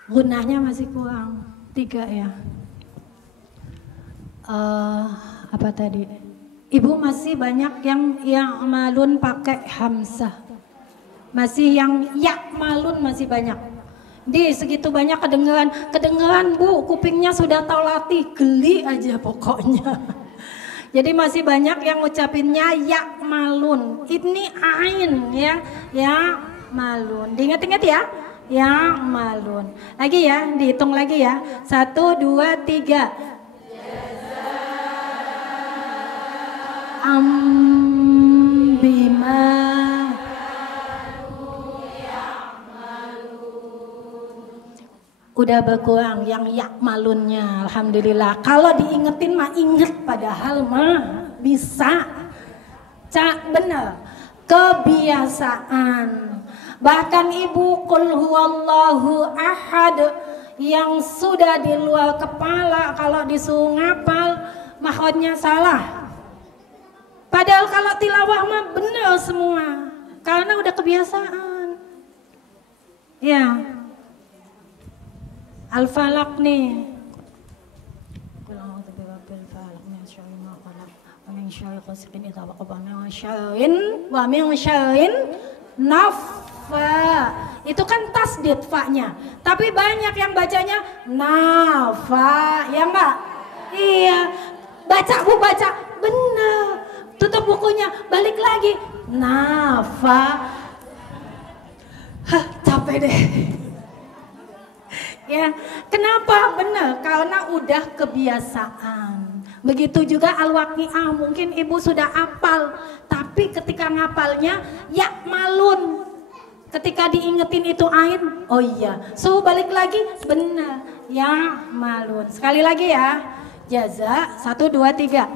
Gunanya masih kurang 3 ya. Apa tadi? Ibu masih banyak yang malun pakai hamzah. Masih yang malun masih banyak. Di segitu banyak kedengeran Bu, kupingnya sudah tahu latih, geli aja pokoknya. Jadi masih banyak yang ngucapinnya malun. Ini ain ya malun. Diingat-ingat ya. Yang malun. Lagi ya, dihitung lagi ya. 1, 2, 3. Bima. Udah berkurang yang malunnya, alhamdulillah. Kalau diingetin mah inget, padahal mah bisa. Bener. Kebiasaan. Bahkan ibu qul huwallahu ahad yang sudah di luar kepala kalau disuruh ngapal makhrajnya salah. Padahal kalau tilawah mah benar semua karena udah kebiasaan. Ya. Al-Falaq nih. Itu kan tasdid fa-nya. Tapi banyak yang bacanya nafa, ya enggak? Iya. Baca Bu, baca. Benar. Tutup bukunya, balik lagi. Nafa. Capek deh. Ya, kenapa? Benar, karena udah kebiasaan. Begitu juga al-waqi'ah, mungkin ibu sudah hafal, tapi ketika ngapalnya malun. Ketika diingetin itu ain, oh iya, balik lagi, benar, malun. Sekali lagi ya, jaza, 1, 2, 3.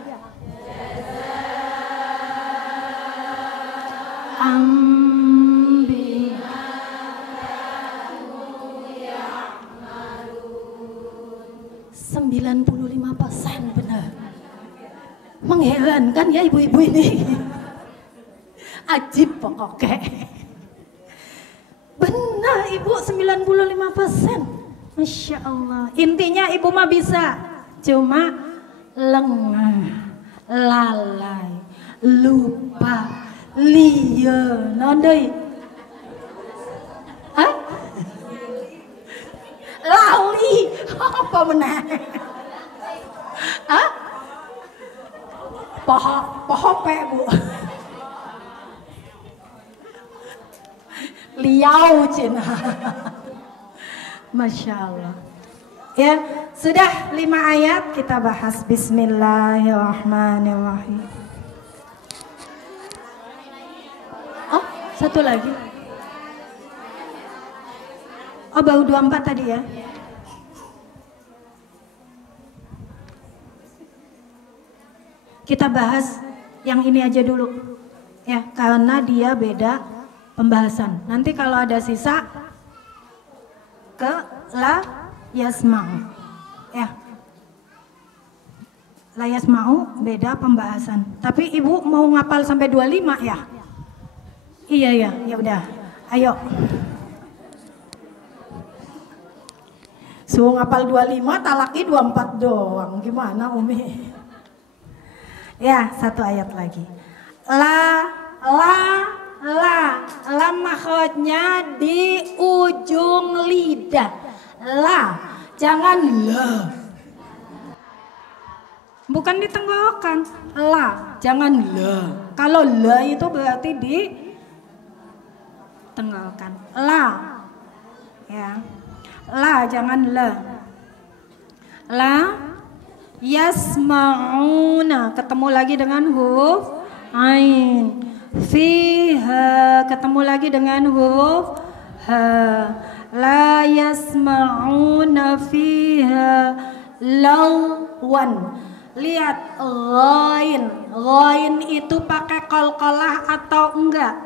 Ambi 95% benar. Mengherankan ya ibu-ibu ini. Ajib pokoknya. Benar ibu 95%. Masya Allah. Intinya ibu mah bisa. Cuma lengah, lalai, lupa, liya. Nondoi. Hah? Lali. Apa meneh? Hah? Pohope Bu. Liau Cina. Masya Allah. Ya, sudah 5 ayat kita bahas. Bismillahirrahmanirrahim. Oh, satu lagi. Oh, baru 24 tadi ya. Kita bahas yang ini aja dulu. Ya, karena dia beda pembahasan. Nanti kalau ada sisa ke la yasma'u. Ya. La yasma'u beda pembahasan. Tapi Ibu mau ngapal sampai 25 ya? Iya ya, ya udah. Ayo. Suruh ngapal 25, talaki 24 doang. Gimana Umi? Ya, satu ayat lagi. La makhrajnya di ujung lidah. La, jangan la. Bukan di tenggorokan. La, jangan la. Kalau la itu berarti di tenggorokan. La. Ya. La, jangan la. La yasma'una, ketemu lagi dengan huruf ain. Fiha, ketemu lagi dengan huruf ha. La yasma'una fiha lawan. Lihat ghain. Ghain itu pakai qalqalah atau enggak?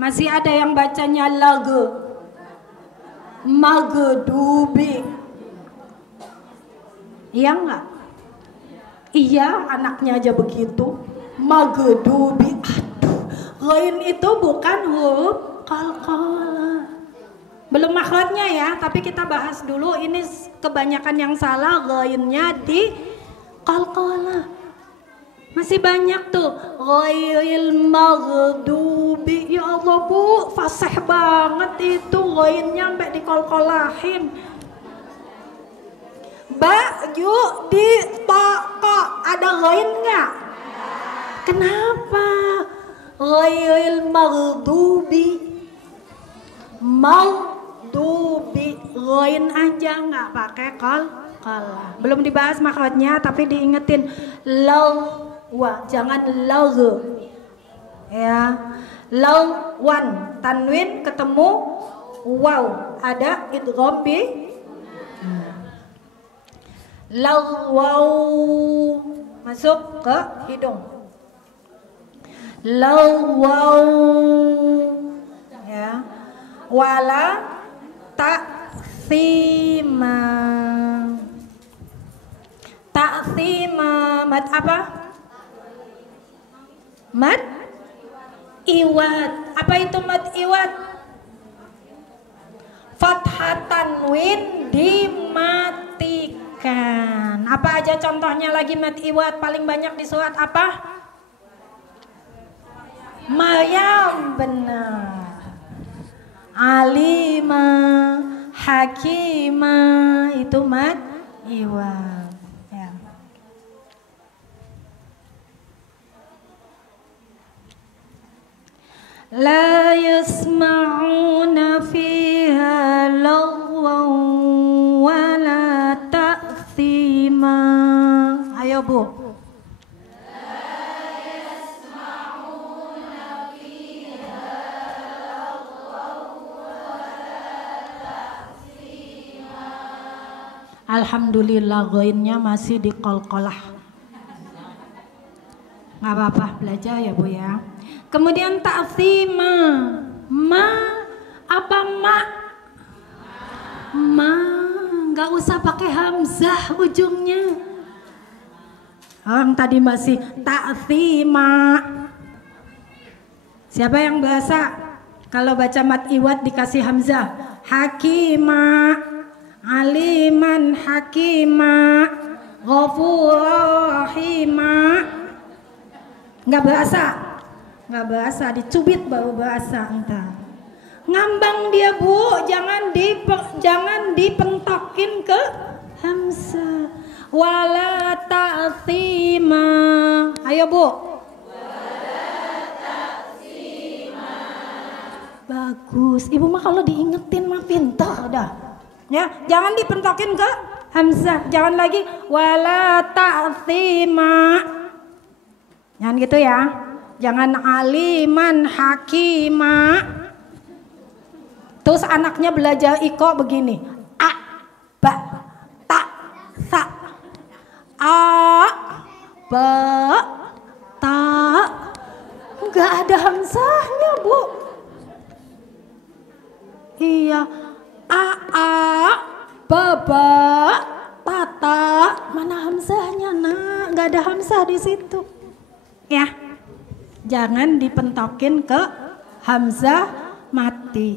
Masih ada yang bacanya lagu. Magdubi. Iya enggak? Iya, anaknya aja begitu. Magdubi. Aduh, ghain itu bukan huruf qalqalah. Belum makhrajnya ya, tapi kita bahas dulu. Ini kebanyakan yang salah, ghainnya di qalqalah. Masih banyak tuh. Ghairil maghdubi. Ya Allah Bu, fasih banget itu ghainnya sampai di qalqalahin. Baju di toko ada ghain nggak? Kenapa? Ghairil maghdubi. Maghdubi ghain aja nggak pakai qalqalah. Belum dibahas makhrajnya tapi diingetin lawa, jangan lagu. Ya. Lawan, tanwin ketemu waw, ada idgham bi lawaw, masuk ke hidung. Lawaw, ya. Wala ta'thima. Ta'thima, mad apa? Mad iwad. Apa itu mad iwad? Fathah tanwin dimatikan. Apa aja contohnya lagi mad iwad paling banyak di surat apa? Maryam, benar. Alima, Hakima, itu mad iwad. Ya. La yasma'una fiha lagwan wala ta'thima. Ayo Bu. Alhamdulillah ghainnya masih di qalqalah. Nggak apa-apa, belajar ya Bu ya. Kemudian ta'thima. Ma apa ma? Ma, nggak usah pakai hamzah ujungnya. Orang tadi masih ta'thima. Siapa yang bahasa kalau baca mat iwad dikasih hamzah? Hakima, aliman hakima, ghafurur rahima. Nggak bahasa, nggak bahasa, dicubit baru bahasa entar. Ngambang dia Bu, jangan dipentokin ke hamzah. Wala ta'thima. Ayo Bu. Bagus. Ibu mah kalau diingetin mah pintar dah. Ya, jangan dipentokin ke hamzah. Jangan lagi wala ta'thima. Jangan gitu ya. Jangan aliman hakima. Terus anaknya belajar iko begini. A, ba, ta, sa. A, ba, ta. Enggak ada hamzahnya, Bu. Iya, baba, tata, mana hamzahnya nak? Nggak ada hamzah di situ. Ya, jangan dipentokin ke hamzah mati.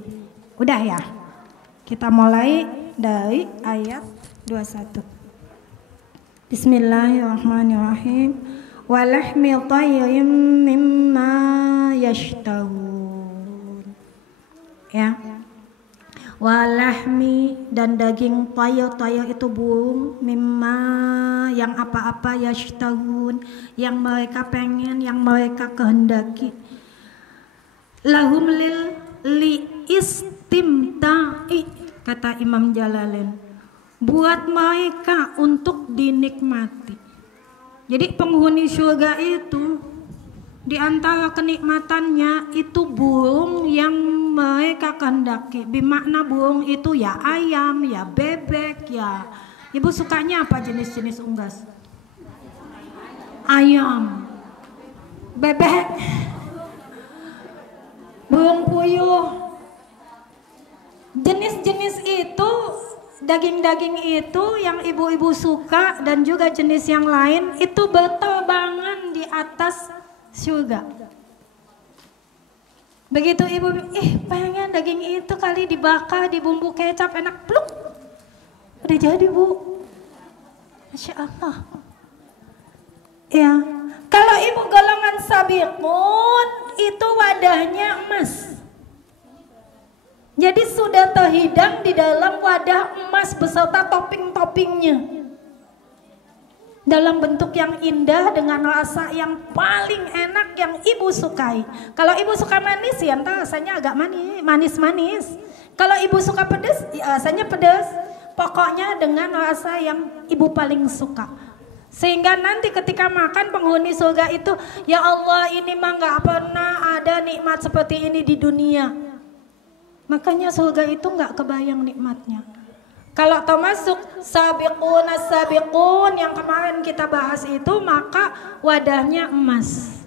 Udah ya, kita mulai dari ayat 21. Bismillahirrahmanirrahim. Walahmi tayrim mimma yashtahun. Ya. Walahmi dan daging toyo itu burung mimma yang apa-apa yashtahun yang mereka pengen, yang mereka kehendaki. Lahum li istimta'i kata Imam Jalalain, buat mereka untuk dinikmati. Jadi penghuni surga itu di antara kenikmatannya itu burung yang mereka kehendaki. Bermakna burung itu ya ayam, ya bebek, ya. Ibu sukanya apa jenis-jenis unggas? Ayam, bebek, burung puyuh. Jenis-jenis itu, daging-daging itu yang ibu-ibu suka dan juga jenis yang lain itu berterbangan di atas surga. Begitu ibu, pengen daging itu kali dibakar di bumbu kecap enak, pluk, udah jadi Bu. Masya Allah. Ya, kalau ibu golongan sabiqun itu wadahnya emas. Jadi sudah terhidang di dalam wadah emas beserta topping-toppingnya. Dalam bentuk yang indah dengan rasa yang paling enak yang ibu sukai. Kalau ibu suka manis ya entah rasanya agak manis-manis. Kalau ibu suka pedas ya rasanya pedas. Pokoknya dengan rasa yang ibu paling suka. Sehingga nanti ketika makan penghuni surga itu, ya Allah ini mah gak pernah ada nikmat seperti ini di dunia. Makanya surga itu gak kebayang nikmatnya. Kalau termasuk sabiqun as-sabiqun yang kemarin kita bahas itu, maka wadahnya emas.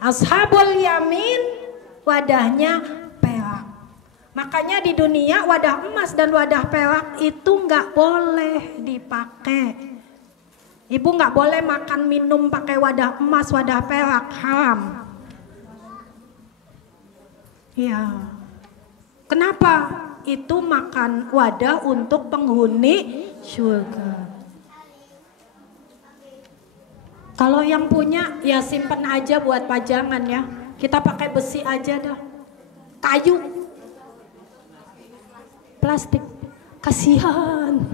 Ashabul yamin wadahnya perak. Makanya di dunia wadah emas dan wadah perak itu nggak boleh dipakai. Ibu nggak boleh makan minum pakai wadah emas, wadah perak, haram. Ya. Kenapa? Itu makan wadah untuk penghuni surga. Kalau yang punya ya simpen aja buat pajangan ya. Kita pakai besi aja dah. Kayu. Plastik. Kasihan.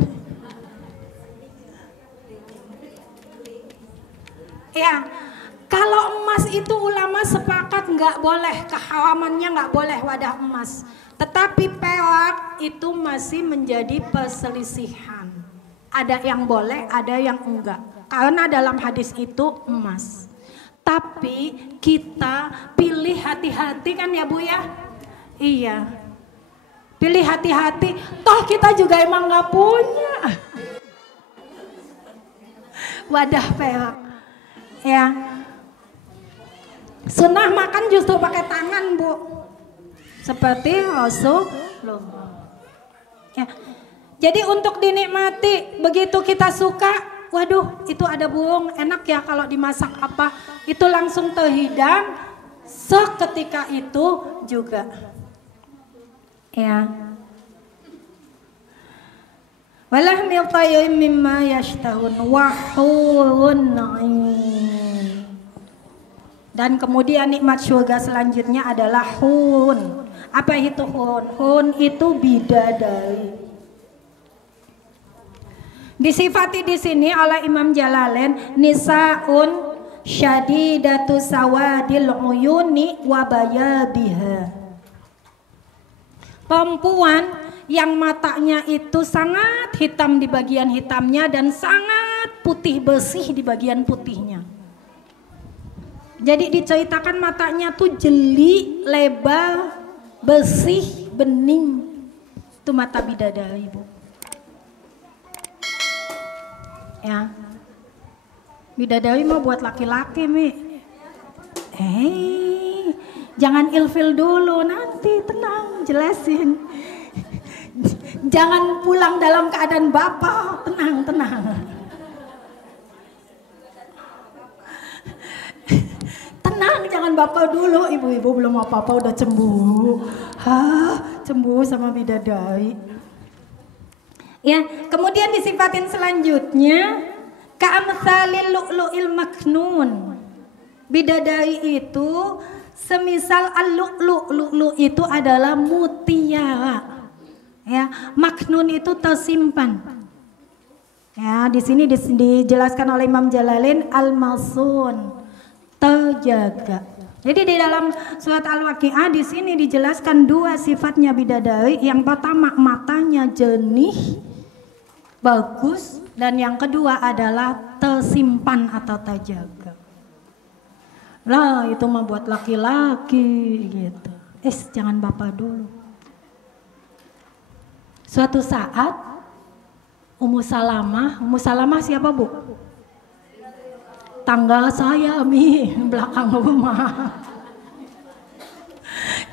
Ya, kalau emas itu ulama sepakat nggak boleh, keharamannya nggak boleh wadah emas. Tetapi perak itu masih menjadi perselisihan. Ada yang boleh, ada yang enggak. Karena dalam hadis itu emas. Tapi kita pilih hati-hati kan ya Bu ya? Iya. Pilih hati-hati. Toh kita juga emang nggak punya wadah perak. Ya. Sunnah makan justru pakai tangan Bu. Seperti Rasulullah. Ya. Jadi untuk dinikmati, begitu kita suka, waduh itu ada burung, enak ya kalau dimasak apa, itu langsung terhidang seketika itu juga. Ya. Walahmi tayrim mimma yashtahun wa hurun 'ain. Dan kemudian nikmat surga selanjutnya adalah hun. Apa itu hun? Hun itu bidadari. Disifati di sini oleh Imam Jalalain nisaun syadidatu sawadil uyuni wa bayadiha. Perempuan yang matanya itu sangat hitam di bagian hitamnya dan sangat putih bersih di bagian putihnya. Jadi diceritakan matanya tuh jeli, lebar, bersih, bening. Itu mata bidadari, Bu. Ya. Bidadari mau buat laki-laki, Mi. Jangan ilfil dulu, nanti tenang, jelasin. Jangan pulang dalam keadaan bapak, tenang. Tenang, jangan bapak dulu, ibu-ibu belum apa-apa udah cemburu. Cemburu sama bidadari. Ya, kemudian disifatin selanjutnya ka'amsalil lu'lu'il maknun. Bidadari itu semisal al-lu'lu' itu adalah mutiara. Ya, maknun itu tersimpan. Ya, di sini dijelaskan oleh Imam Jalalain al-masun, terjaga. Jadi di dalam surat Al-Waqiah di sini dijelaskan dua sifatnya bidadari. Yang pertama matanya jernih, bagus, dan yang kedua adalah tersimpan atau terjaga. Lah itu mah buat laki-laki gitu. Jangan bapak dulu. Suatu saat Ummu Salamah siapa, Bu? Tangga saya, Mi, belakang rumah.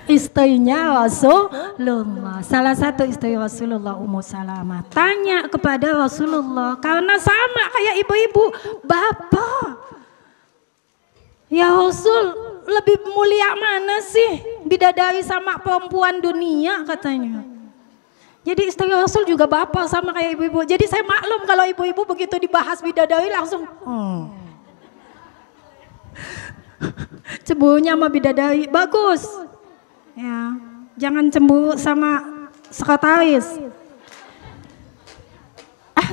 Istrinya Rasulullah, salah satu istri Rasulullah, Ummu Salamah, tanya kepada Rasulullah karena sama kayak ibu-ibu, Bapak, ya Rasul, lebih mulia mana sih bidadari sama perempuan dunia, katanya. Jadi istri Rasul juga bapak sama kayak ibu-ibu. Jadi saya maklum kalau ibu-ibu begitu dibahas bidadari langsung cemburunya sama bidadari, bagus. Ya, jangan cemburu sama sekretaris.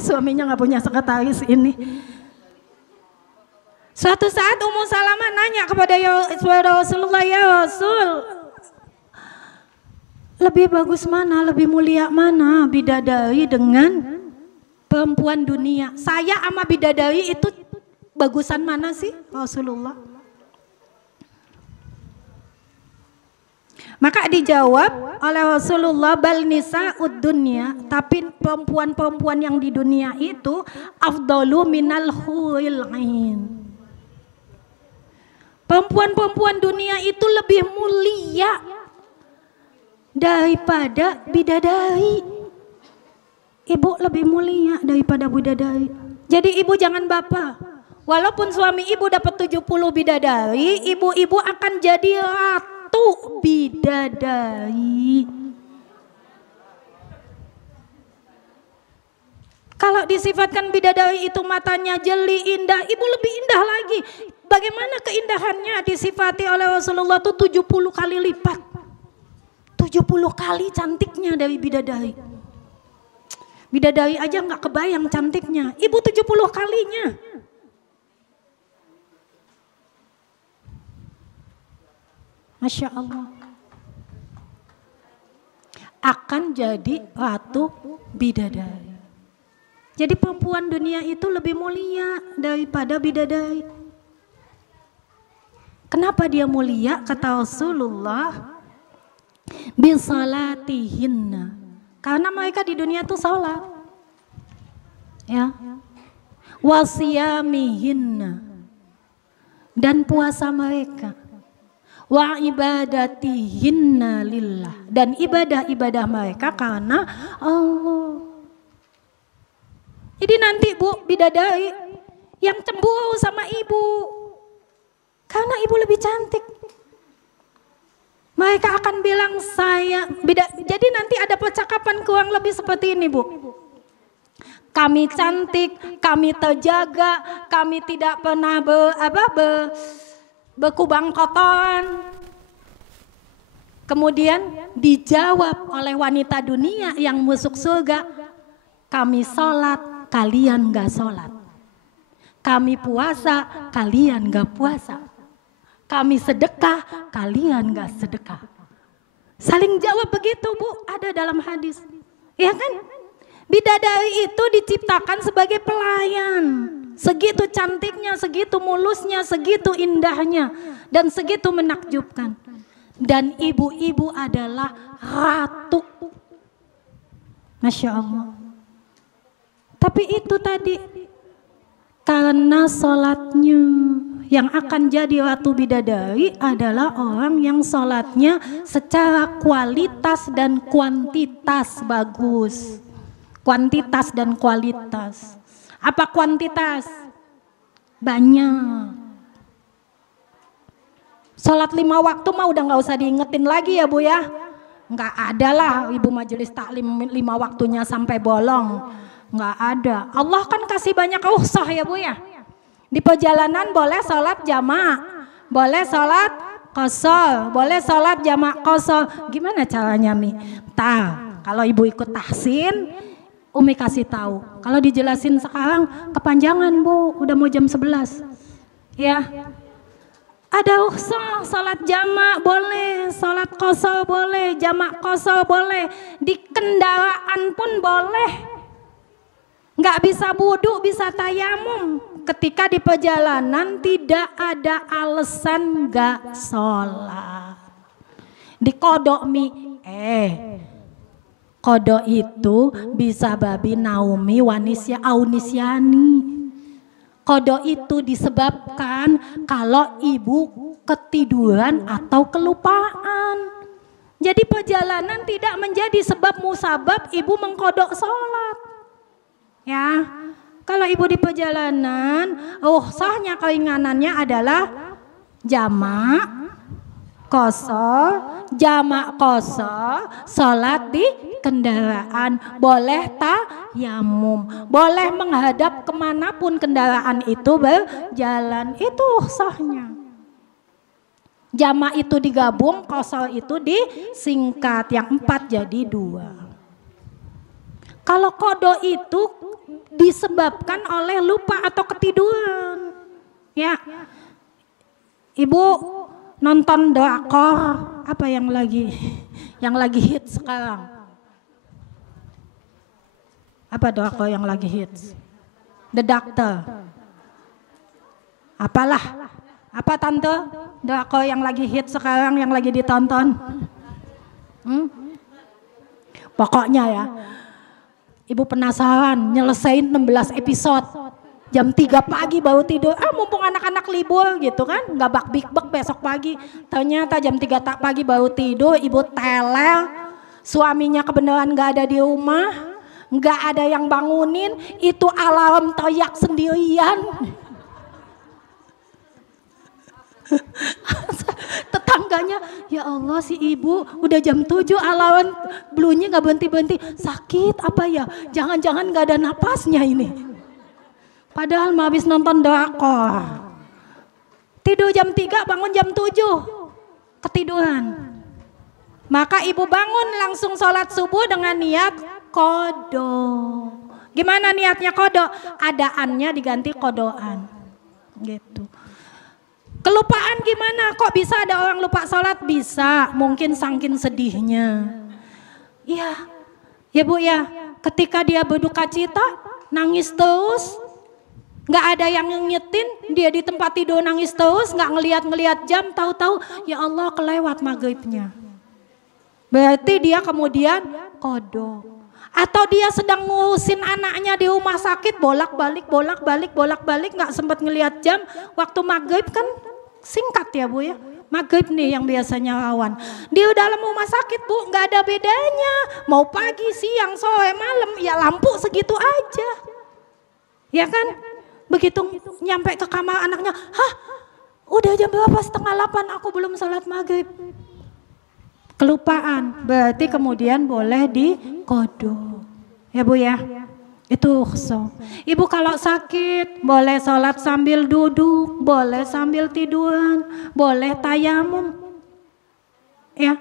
Suaminya nggak punya sekretaris ini. Suatu saat Ummu Salamah nanya kepada Rasulullah, ya Rasul, lebih bagus mana, lebih mulia mana bidadari dengan perempuan dunia? Saya sama bidadari itu bagusan mana sih Rasulullah? Maka dijawab oleh Rasulullah, bal nisa'ud dunya, tapi perempuan-perempuan yang di dunia itu afdalu minal huril ain. Perempuan-perempuan dunia itu lebih mulia daripada bidadari. Ibu lebih mulia daripada bidadari. Jadi ibu jangan baper. Walaupun suami ibu dapat 70 bidadari, ibu-ibu akan jadi ratu bidadari. Kalau disifatkan bidadari itu matanya jeli, indah, ibu lebih indah lagi. Bagaimana keindahannya disifati oleh Rasulullah itu 70 kali lipat. 70 kali cantiknya dari bidadari. Bidadari aja nggak kebayang cantiknya. Ibu 70 kalinya. Masya Allah. Akan jadi ratu bidadari. Jadi perempuan dunia itu lebih mulia daripada bidadari. Kenapa dia mulia? Kata Rasulullah, bisalatihinna, karena mereka di dunia itu sholat, ya, wasiyamihinna, dan puasa mereka, wa ibadatihinna lillah, dan ibadah-ibadah mereka karena Allah. Jadi nanti Bu, bidadari yang cemburu sama ibu karena ibu lebih cantik, mereka akan bilang saya beda. Jadi nanti ada percakapan kurang lebih seperti ini, Bu. Kami cantik, kami terjaga, kami tidak pernah berkubang kotoran. Kemudian dijawab oleh wanita dunia yang masuk surga, kami sholat, kalian gak sholat. Kami puasa, kalian gak puasa. Kami sedekah, kalian gak sedekah. Saling jawab begitu Bu, ada dalam hadis. Ya kan? Bidadari itu diciptakan sebagai pelayan. Segitu cantiknya, segitu mulusnya, segitu indahnya, dan segitu menakjubkan. Dan ibu-ibu adalah ratu. Masya Allah. Tapi itu tadi, karena sholatnya, yang akan jadi ratu bidadari adalah orang yang sholatnya secara kualitas dan kuantitas bagus. Kuantitas dan kualitas. Apa kuantitas? Banyak. Sholat 5 waktu mah udah gak usah diingetin lagi ya Bu ya. Gak ada lah ibu majelis taklim 5 waktunya sampai bolong. Gak ada. Allah kan kasih banyak rukhsah ya Bu ya. Di perjalanan boleh sholat jamaah, boleh sholat qashar, boleh sholat jamaah qashar. Gimana caranya Mi? Kalau ibu ikut tahsin, Umi kasih tahu. Kalau dijelasin sekarang kepanjangan Bu, udah mau jam 11. Ya. Ada rukhsah, sholat jamaah boleh, sholat qashar boleh, jamaah qashar boleh, di kendaraan pun boleh. Nggak bisa wudu, bisa tayamum. Ketika di perjalanan tidak ada alasan nggak sholat. Dikodok Mi, kodok itu bisa babi Naumi wanisya aunisyani. Kodok itu disebabkan kalau ibu ketiduran atau kelupaan. Jadi perjalanan tidak menjadi sebab musabab ibu mengkodok sholat. Ya, kalau ibu di perjalanan, sahnya keringanannya adalah jamak qashar, jamak qashar, sholat di kendaraan, boleh tayamum, boleh menghadap kemanapun kendaraan itu berjalan, itu sahnya. Jamak itu digabung, qashar itu disingkat, yang 4 jadi 2. Kalau qada itu disebabkan oleh lupa atau ketiduran. Ya. Ibu nonton drakor apa yang lagi hits sekarang? Apa drakor yang lagi hits? The Doctor. Apalah? Apa tante? Drakor yang lagi hits sekarang yang lagi ditonton? Pokoknya ya. Ibu penasaran nyelesain 16 episode. Jam 3 pagi baru tidur. Mumpung anak-anak libur gitu kan. Gak bak-bik-bek besok pagi. Ternyata jam 3 pagi baru tidur. Ibu teler. Suaminya kebenaran gak ada di rumah. Gak ada yang bangunin. Itu alarm teriak sendirian. Tetangganya, ya Allah si ibu udah jam 7 alarm bunyi gak berhenti-berhenti. Sakit apa ya? Jangan-jangan gak ada napasnya ini. Padahal mau habis nonton drakor. Tidur jam 3 bangun jam 7. Ketiduran. Maka ibu bangun langsung sholat subuh dengan niat qada. Gimana niatnya qada? Adaannya diganti qadoan. Gitu. Kelupaan gimana? Kok bisa ada orang lupa sholat? Bisa, mungkin saking sedihnya. Iya, ya Bu ya. Ketika dia berduka cita, nangis terus. Gak ada yang ngingetin, dia di tempat tidur nangis terus, gak ngeliat jam, tahu-tahu ya Allah kelewat maghribnya. Berarti dia kemudian qada. Atau dia sedang ngurusin anaknya di rumah sakit, bolak-balik, gak sempat ngeliat jam, waktu maghrib kan singkat ya Bu ya. Maghrib nih yang biasanya rawan. Dia dalam rumah sakit Bu, gak ada bedanya. Mau pagi, siang, sore, malam, ya lampu segitu aja. Ya kan? Begitu nyampe ke kamar anaknya, udah jam berapa? 7:30 aku belum sholat maghrib. Kelupaan, berarti kemudian boleh diqada. Ya Bu ya. Itu rukhsah. Ibu kalau sakit boleh sholat sambil duduk, boleh sambil tiduran, boleh tayamum. Ya.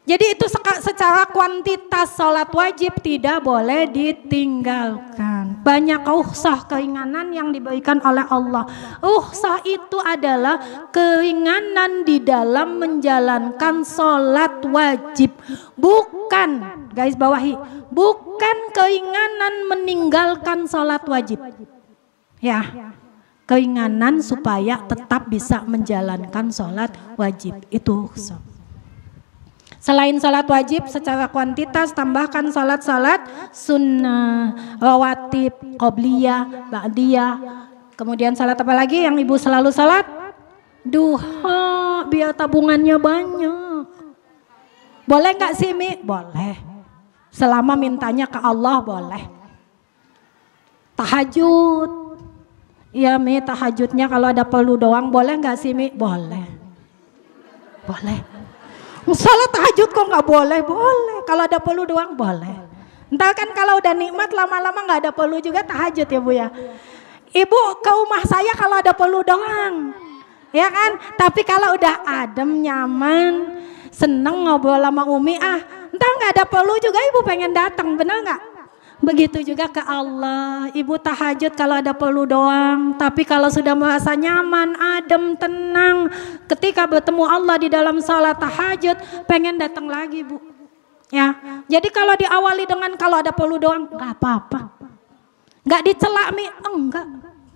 Jadi itu secara kuantitas sholat wajib tidak boleh ditinggalkan. Banyak uhsah keinginan yang diberikan oleh Allah. Uhsah itu adalah keinginan di dalam menjalankan sholat wajib. Bukan, guys bawahi, bukan keinginan meninggalkan sholat wajib. Ya, keinginan supaya tetap bisa menjalankan sholat wajib. Itu uhsah. Selain sholat wajib secara kuantitas, tambahkan sholat-sholat sunnah, rawatib, qobliyah, ba'diyah. Kemudian sholat apa lagi yang ibu selalu sholat? Duha, biar tabungannya banyak. Boleh gak sih Mi? Boleh. Selama mintanya ke Allah boleh. Tahajud. Iya Mi, tahajudnya kalau ada perlu doang boleh gak sih Mi? Boleh. Boleh. Salat tahajud kok nggak boleh? Boleh. Kalau ada perlu doang boleh. Entar kan kalau udah nikmat lama-lama nggak ada perlu juga tahajud ya Bu ya. Ibu ke rumah saya kalau ada perlu doang, ya kan? Tapi kalau udah adem, nyaman, seneng ngobrol sama Umi, entar nggak ada perlu juga ibu pengen datang, bener nggak? Begitu juga ke Allah, ibu tahajud kalau ada perlu doang. Tapi kalau sudah merasa nyaman, adem, tenang, ketika bertemu Allah di dalam salat tahajud, pengen datang lagi Bu. Ya, jadi kalau diawali dengan kalau ada perlu doang, nggak apa-apa. Nggak dicela Mi, enggak.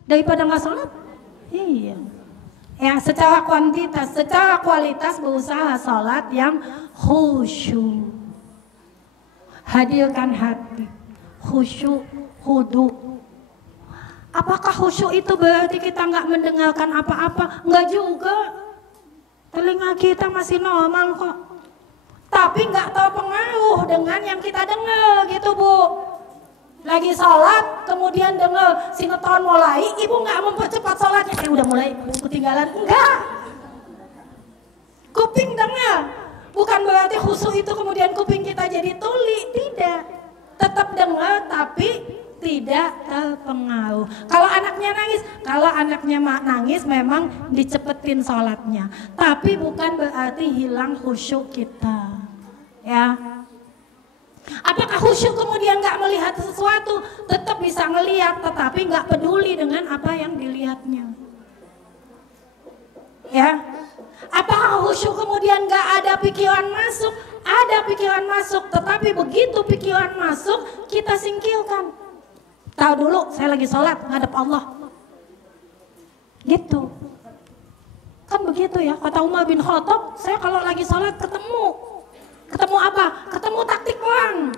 Daripada nggak salat, iya. Ya, secara kuantitas, secara kualitas berusaha salat yang khusyuk. Hadirkan hati. Khusyuk, khudu. Apakah khusyuk itu berarti kita nggak mendengarkan apa-apa? Nggak juga. Telinga kita masih normal kok. Tapi nggak terpengaruh dengan yang kita dengar gitu Bu. Lagi sholat, kemudian dengar sinetron mulai, ibu nggak mempercepat sholatnya. Udah mulai ketinggalan. Enggak. Kuping dengar. Bukan berarti khusyuk itu kemudian kuping kita jadi tuli. Tidak. Tetap dengar tapi tidak terpengaruh. Kalau anaknya nangis memang dicepetin sholatnya. Tapi bukan berarti hilang khusyuk kita. Ya. Apakah khusyuk kemudian nggak melihat sesuatu? Tetap bisa ngelihat, tetapi nggak peduli dengan apa yang dilihatnya. Ya. Apakah khusyuk kemudian nggak ada pikiran masuk? Ada pikiran masuk, tetapi begitu pikiran masuk, kita singkirkan. Tahu dulu, saya lagi sholat, ngadep Allah. Gitu. Kan begitu ya, kata Umar bin Khattab, saya kalau lagi sholat ketemu. Ketemu apa? Ketemu taktik perang.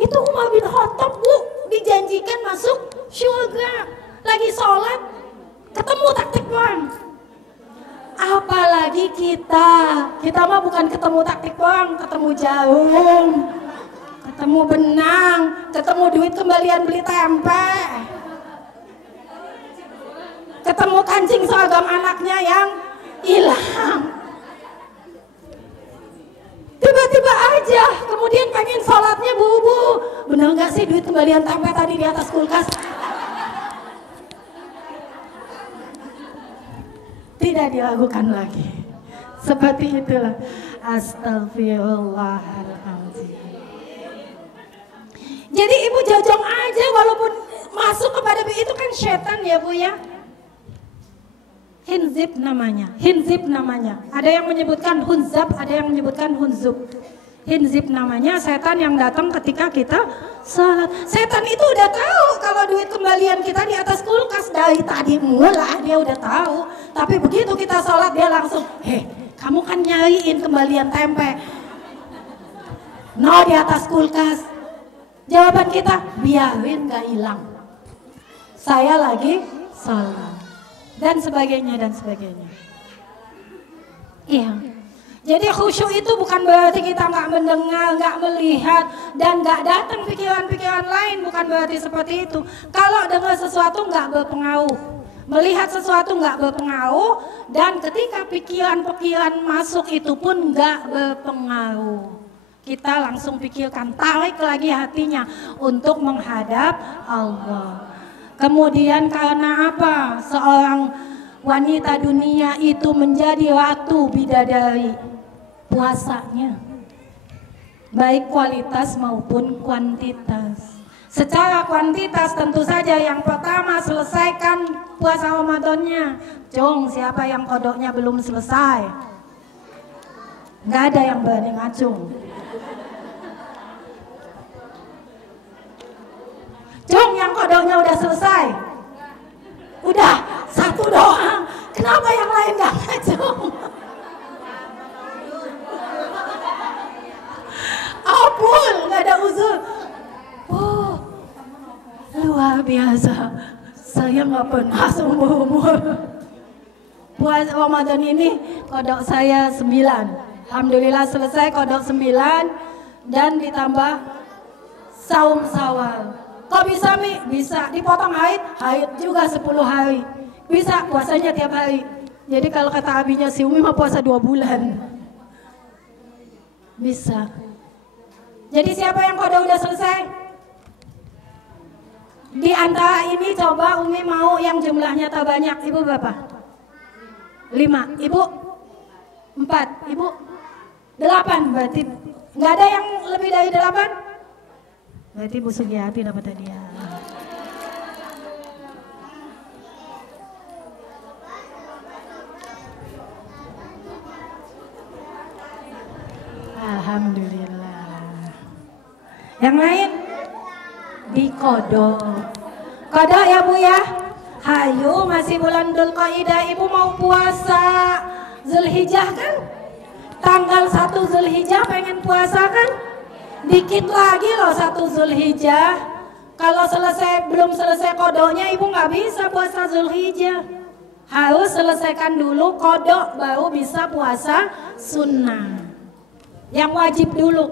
Itu Umar bin Khattab Bu, dijanjikan masuk surga. Lagi sholat, ketemu taktik perang. Apalagi kita mah bukan ketemu taktik perang, ketemu jarum, ketemu benang, ketemu duit kembalian beli tempe, ketemu kancing seragam anaknya yang hilang. Tiba-tiba aja, kemudian pengen sholatnya Bu, bener gak sih duit kembalian tempe tadi di atas kulkas? Tidak dilakukan lagi. Seperti itulah. Astagfirullahaladzim. Jadi ibu jajong aja walaupun masuk kepada itu kan setan ya Bu ya. Hinzib namanya. Ada yang menyebutkan hunzab, ada yang menyebutkan hunzub. Hinzib namanya setan yang datang ketika kita sholat. Setan itu udah tahu kalau duit kembalian kita di atas kulkas dari tadi mula dia udah tahu. Tapi begitu kita sholat dia langsung, kamu kan nyariin kembalian tempe. No di atas kulkas. Jawaban kita, biarin gak hilang. Saya lagi sholat. Dan sebagainya. Iya. Jadi khusyuk itu bukan berarti kita nggak mendengar, nggak melihat, dan nggak datang pikiran-pikiran lain, bukan berarti seperti itu. Kalau dengar sesuatu nggak berpengaruh, melihat sesuatu nggak berpengaruh, dan ketika pikiran-pikiran masuk itu pun nggak berpengaruh. Kita langsung pikirkan, tarik lagi hatinya untuk menghadap Allah. Kemudian karena apa? Seorang wanita dunia itu menjadi ratu bidadari. Puasanya. baik kualitas maupun kuantitas. Secara kuantitas tentu saja yang pertama selesaikan puasa Ramadannya. Jong, siapa yang kodoknya belum selesai? Nggak ada yang berani ngacung. Jong, yang kodoknya udah selesai. Udah, satu doang. Kenapa yang lain nggak ngacung? Apul, nggak ada uzur. Oh, luar biasa. Saya nggak pernah seumur-umur. Puasa Ramadan ini kodok saya 9. Alhamdulillah selesai kodok 9 dan ditambah saum Syawal. Kok bisa Mi? Bisa. Dipotong haid juga 10 hari. Bisa puasanya tiap hari. Jadi kalau kata abinya si Umi mah puasa 2 bulan. Bisa. Jadi siapa yang kodok udah selesai? Di antara ini coba Umi mau yang jumlahnya terbanyak. Ibu berapa? 5. Ibu? 4. Ibu? 8. Berarti nggak ada yang lebih dari 8? Berarti Bu Sugiyati dapat hadiah. Alhamdulillah. Yang lain? Di kodok. Kodok ya Bu ya? Hayu masih bulan Dzulqa'dah, Ibu mau puasa Zulhijjah kan? Tanggal 1 Zulhijjah pengen puasa kan? Dikit lagi loh 1 Zulhijjah. Kalau belum selesai kodoknya Ibu nggak bisa puasa Zulhijjah. Harus selesaikan dulu kodok baru bisa puasa sunnah. Yang wajib dulu.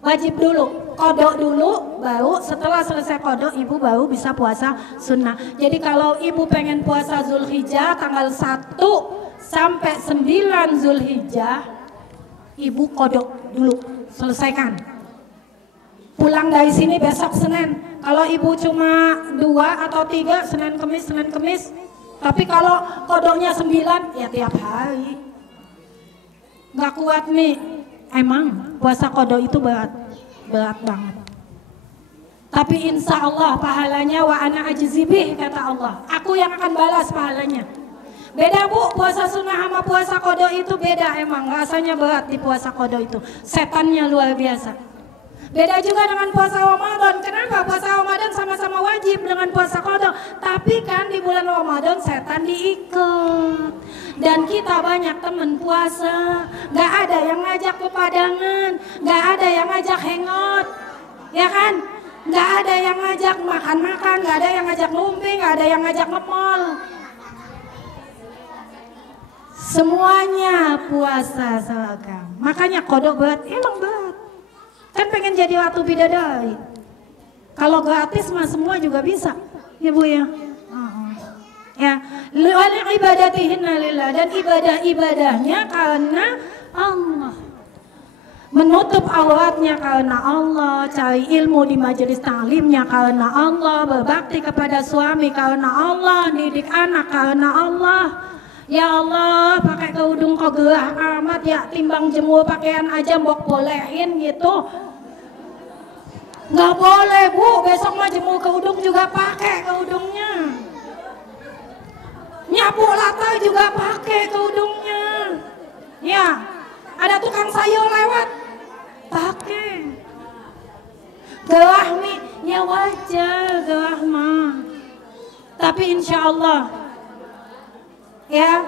Wajib dulu, kodok dulu, baru setelah selesai kodok Ibu baru bisa puasa sunnah. Jadi kalau Ibu pengen puasa Zulhijjah tanggal 1 sampai 9 Zulhijjah, Ibu kodok dulu, selesaikan. Pulang dari sini besok Senin. Kalau Ibu cuma 2 atau 3, Senin Kemis. Tapi kalau kodoknya 9, ya tiap hari. Gak kuat nih. Emang puasa kodok itu berat banget. Tapi insya Allah pahalanya wa ana ajzibih, kata Allah. Aku yang akan balas pahalanya. Beda Bu, puasa sunnah sama puasa kodok itu beda emang. Rasanya berat di puasa kodok itu. Setannya luar biasa. Beda juga dengan puasa Ramadan. Kenapa? Puasa Ramadan sama-sama wajib dengan puasa kodok. Tapi kan di bulan Ramadan setan diikat. Dan kita banyak temen puasa, gak ada yang ngajak pepadangan, gak ada yang ngajak hangout, ya kan? Gak ada yang ngajak makan-makan, gak ada yang ngajak ngumpi, gak ada yang ngajak nge-mall. Semuanya puasa seragam. Makanya kodok berat, emang berat. Kan pengen jadi ratu bidadari. Kalau gratis mah semua juga bisa, ya Bu ya. Ya, wal ibadatihinna lillah, dan ibadah-ibadahnya karena Allah. Menutup auratnya karena Allah, cari ilmu di majelis ta'limnya karena Allah, berbakti kepada suami karena Allah, didik anak karena Allah. Ya Allah, pakai kerudung kok gerah amat ya, timbang jemur pakaian aja mbok bolehin gitu. Nggak boleh Bu, besok mah jemur kerudung juga pakai kerudungnya. Nyapu latar juga pakai kerudungnya. Ya, ada tukang sayur lewat, pakai. Gerah nih, ya wajar gerah mah. Tapi insya Allah, ya,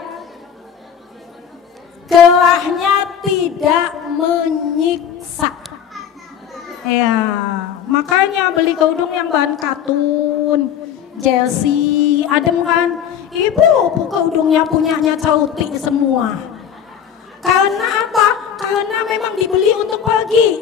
gerahnya tidak menyiksa. Ya, makanya beli kerudung yang bahan katun, jersey, adem kan. Ibu kerudungnya punyanya Cauti semua. Karena apa? Karena memang dibeli untuk pergi.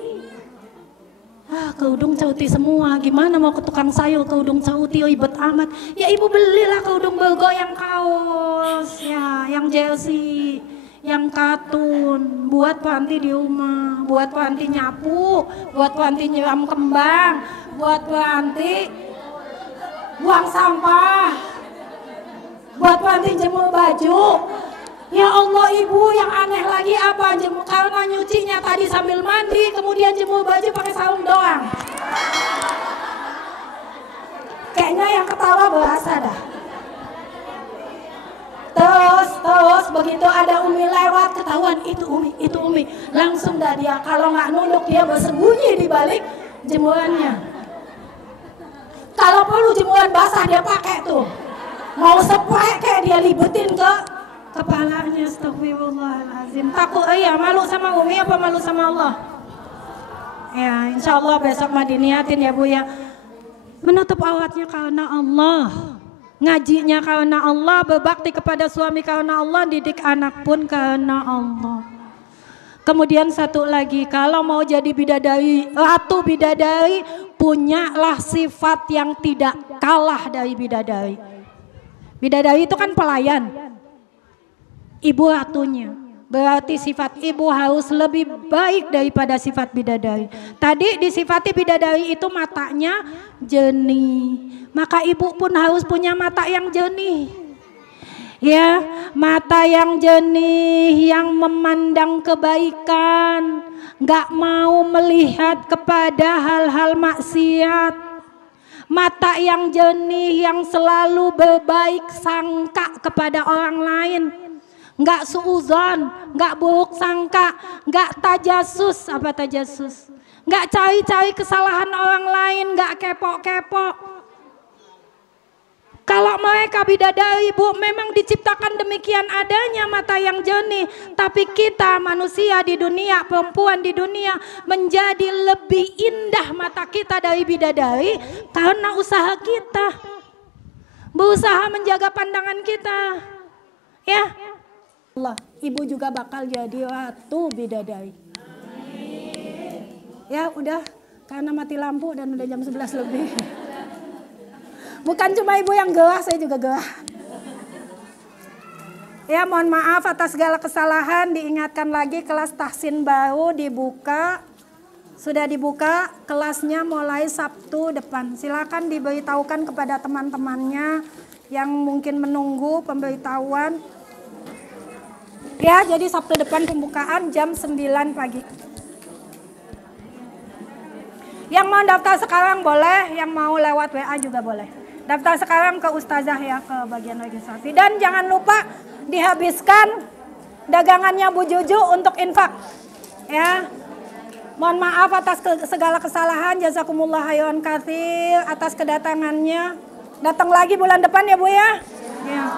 Kerudung Cauti semua. Gimana mau ke tukang sayur kerudung Cauti, ribet amat. Ya Ibu belilah kerudung Bergo yang kaos, ya, yang jersey, yang katun, buat Panti di rumah, buat Panti nyapu, buat Panti nyiram kembang, buat Panti buang sampah, buat Panti jemur baju. Ya Allah, ibu yang aneh lagi apa? Jemur karena nyucinya tadi sambil mandi, kemudian jemur baju pakai sarung doang. Kayaknya yang ketawa berasa dah. Terus begitu ada Umi lewat, ketahuan itu Umi. Langsung dah dia, kalau nggak nunduk dia bersembunyi di balik jemurannya. Kalau perlu jemuran basah dia pakai tuh. Mau spray kayak dia libetin ke kepalanya. Astagfirullahaladzim. Takut ya, malu sama Umi apa malu sama Allah? Ya, insya Allah besok mah diniatin ya Bu ya. Menutup auratnya karena Allah, ngajinya karena Allah, berbakti kepada suami karena Allah, didik anak pun karena Allah. Kemudian satu lagi, kalau mau jadi bidadari, ratu bidadari, punyalah sifat yang tidak kalah dari bidadari. Bidadari itu kan pelayan, ibu ratunya. Berarti sifat ibu harus lebih baik daripada sifat bidadari. Tadi disifati bidadari itu matanya jernih. Maka ibu pun harus punya mata yang jernih. Ya, mata yang jernih, yang memandang kebaikan, gak mau melihat kepada hal-hal maksiat. Mata yang jernih, yang selalu berbaik sangka kepada orang lain. Nggak suuzon, nggak buruk sangka, nggak tajasus. Apa tajasus? Nggak cari-cari kesalahan orang lain, nggak kepo-kepo. Kalau mereka bidadari Bu, memang diciptakan demikian adanya mata yang jernih. Tapi kita manusia di dunia, perempuan di dunia, menjadi lebih indah mata kita dari bidadari karena usaha kita. Berusaha menjaga pandangan kita. Ya. Allah, ibu juga bakal jadi ratu bidadari. Ya udah, karena mati lampu dan udah jam 11 lebih. Bukan cuma ibu yang gerah, saya juga gerah. Ya mohon maaf atas segala kesalahan, diingatkan lagi kelas tahsin baru dibuka. Sudah dibuka, kelasnya mulai Sabtu depan. Silakan diberitahukan kepada teman-temannya yang mungkin menunggu pemberitahuan. Ya, jadi Sabtu depan pembukaan jam 9 pagi. Yang mau daftar sekarang boleh, yang mau lewat WA juga boleh. Daftar sekarang ke Ustazah ya, ke bagian registrasi. Dan jangan lupa dihabiskan dagangannya Bu Juju untuk infak. Ya, mohon maaf atas segala kesalahan. Jazakumullah khairan katsir atas kedatangannya. Datang lagi bulan depan ya Bu ya. Ya.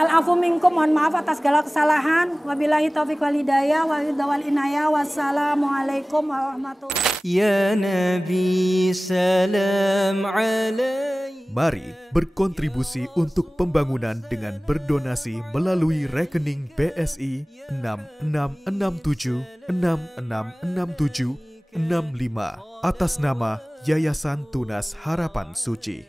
Al-afu minkum, mohon maaf atas segala kesalahan. Wabillahi taufiq wal hidayah wa ridha wal inayah. Wassalamualaikum warahmatullahi wabarakatuh. Ya Nabi salam alaik. Mari berkontribusi untuk pembangunan dengan berdonasi melalui rekening BSI 6667666765 atas nama Yayasan Tunas Harapan Suci.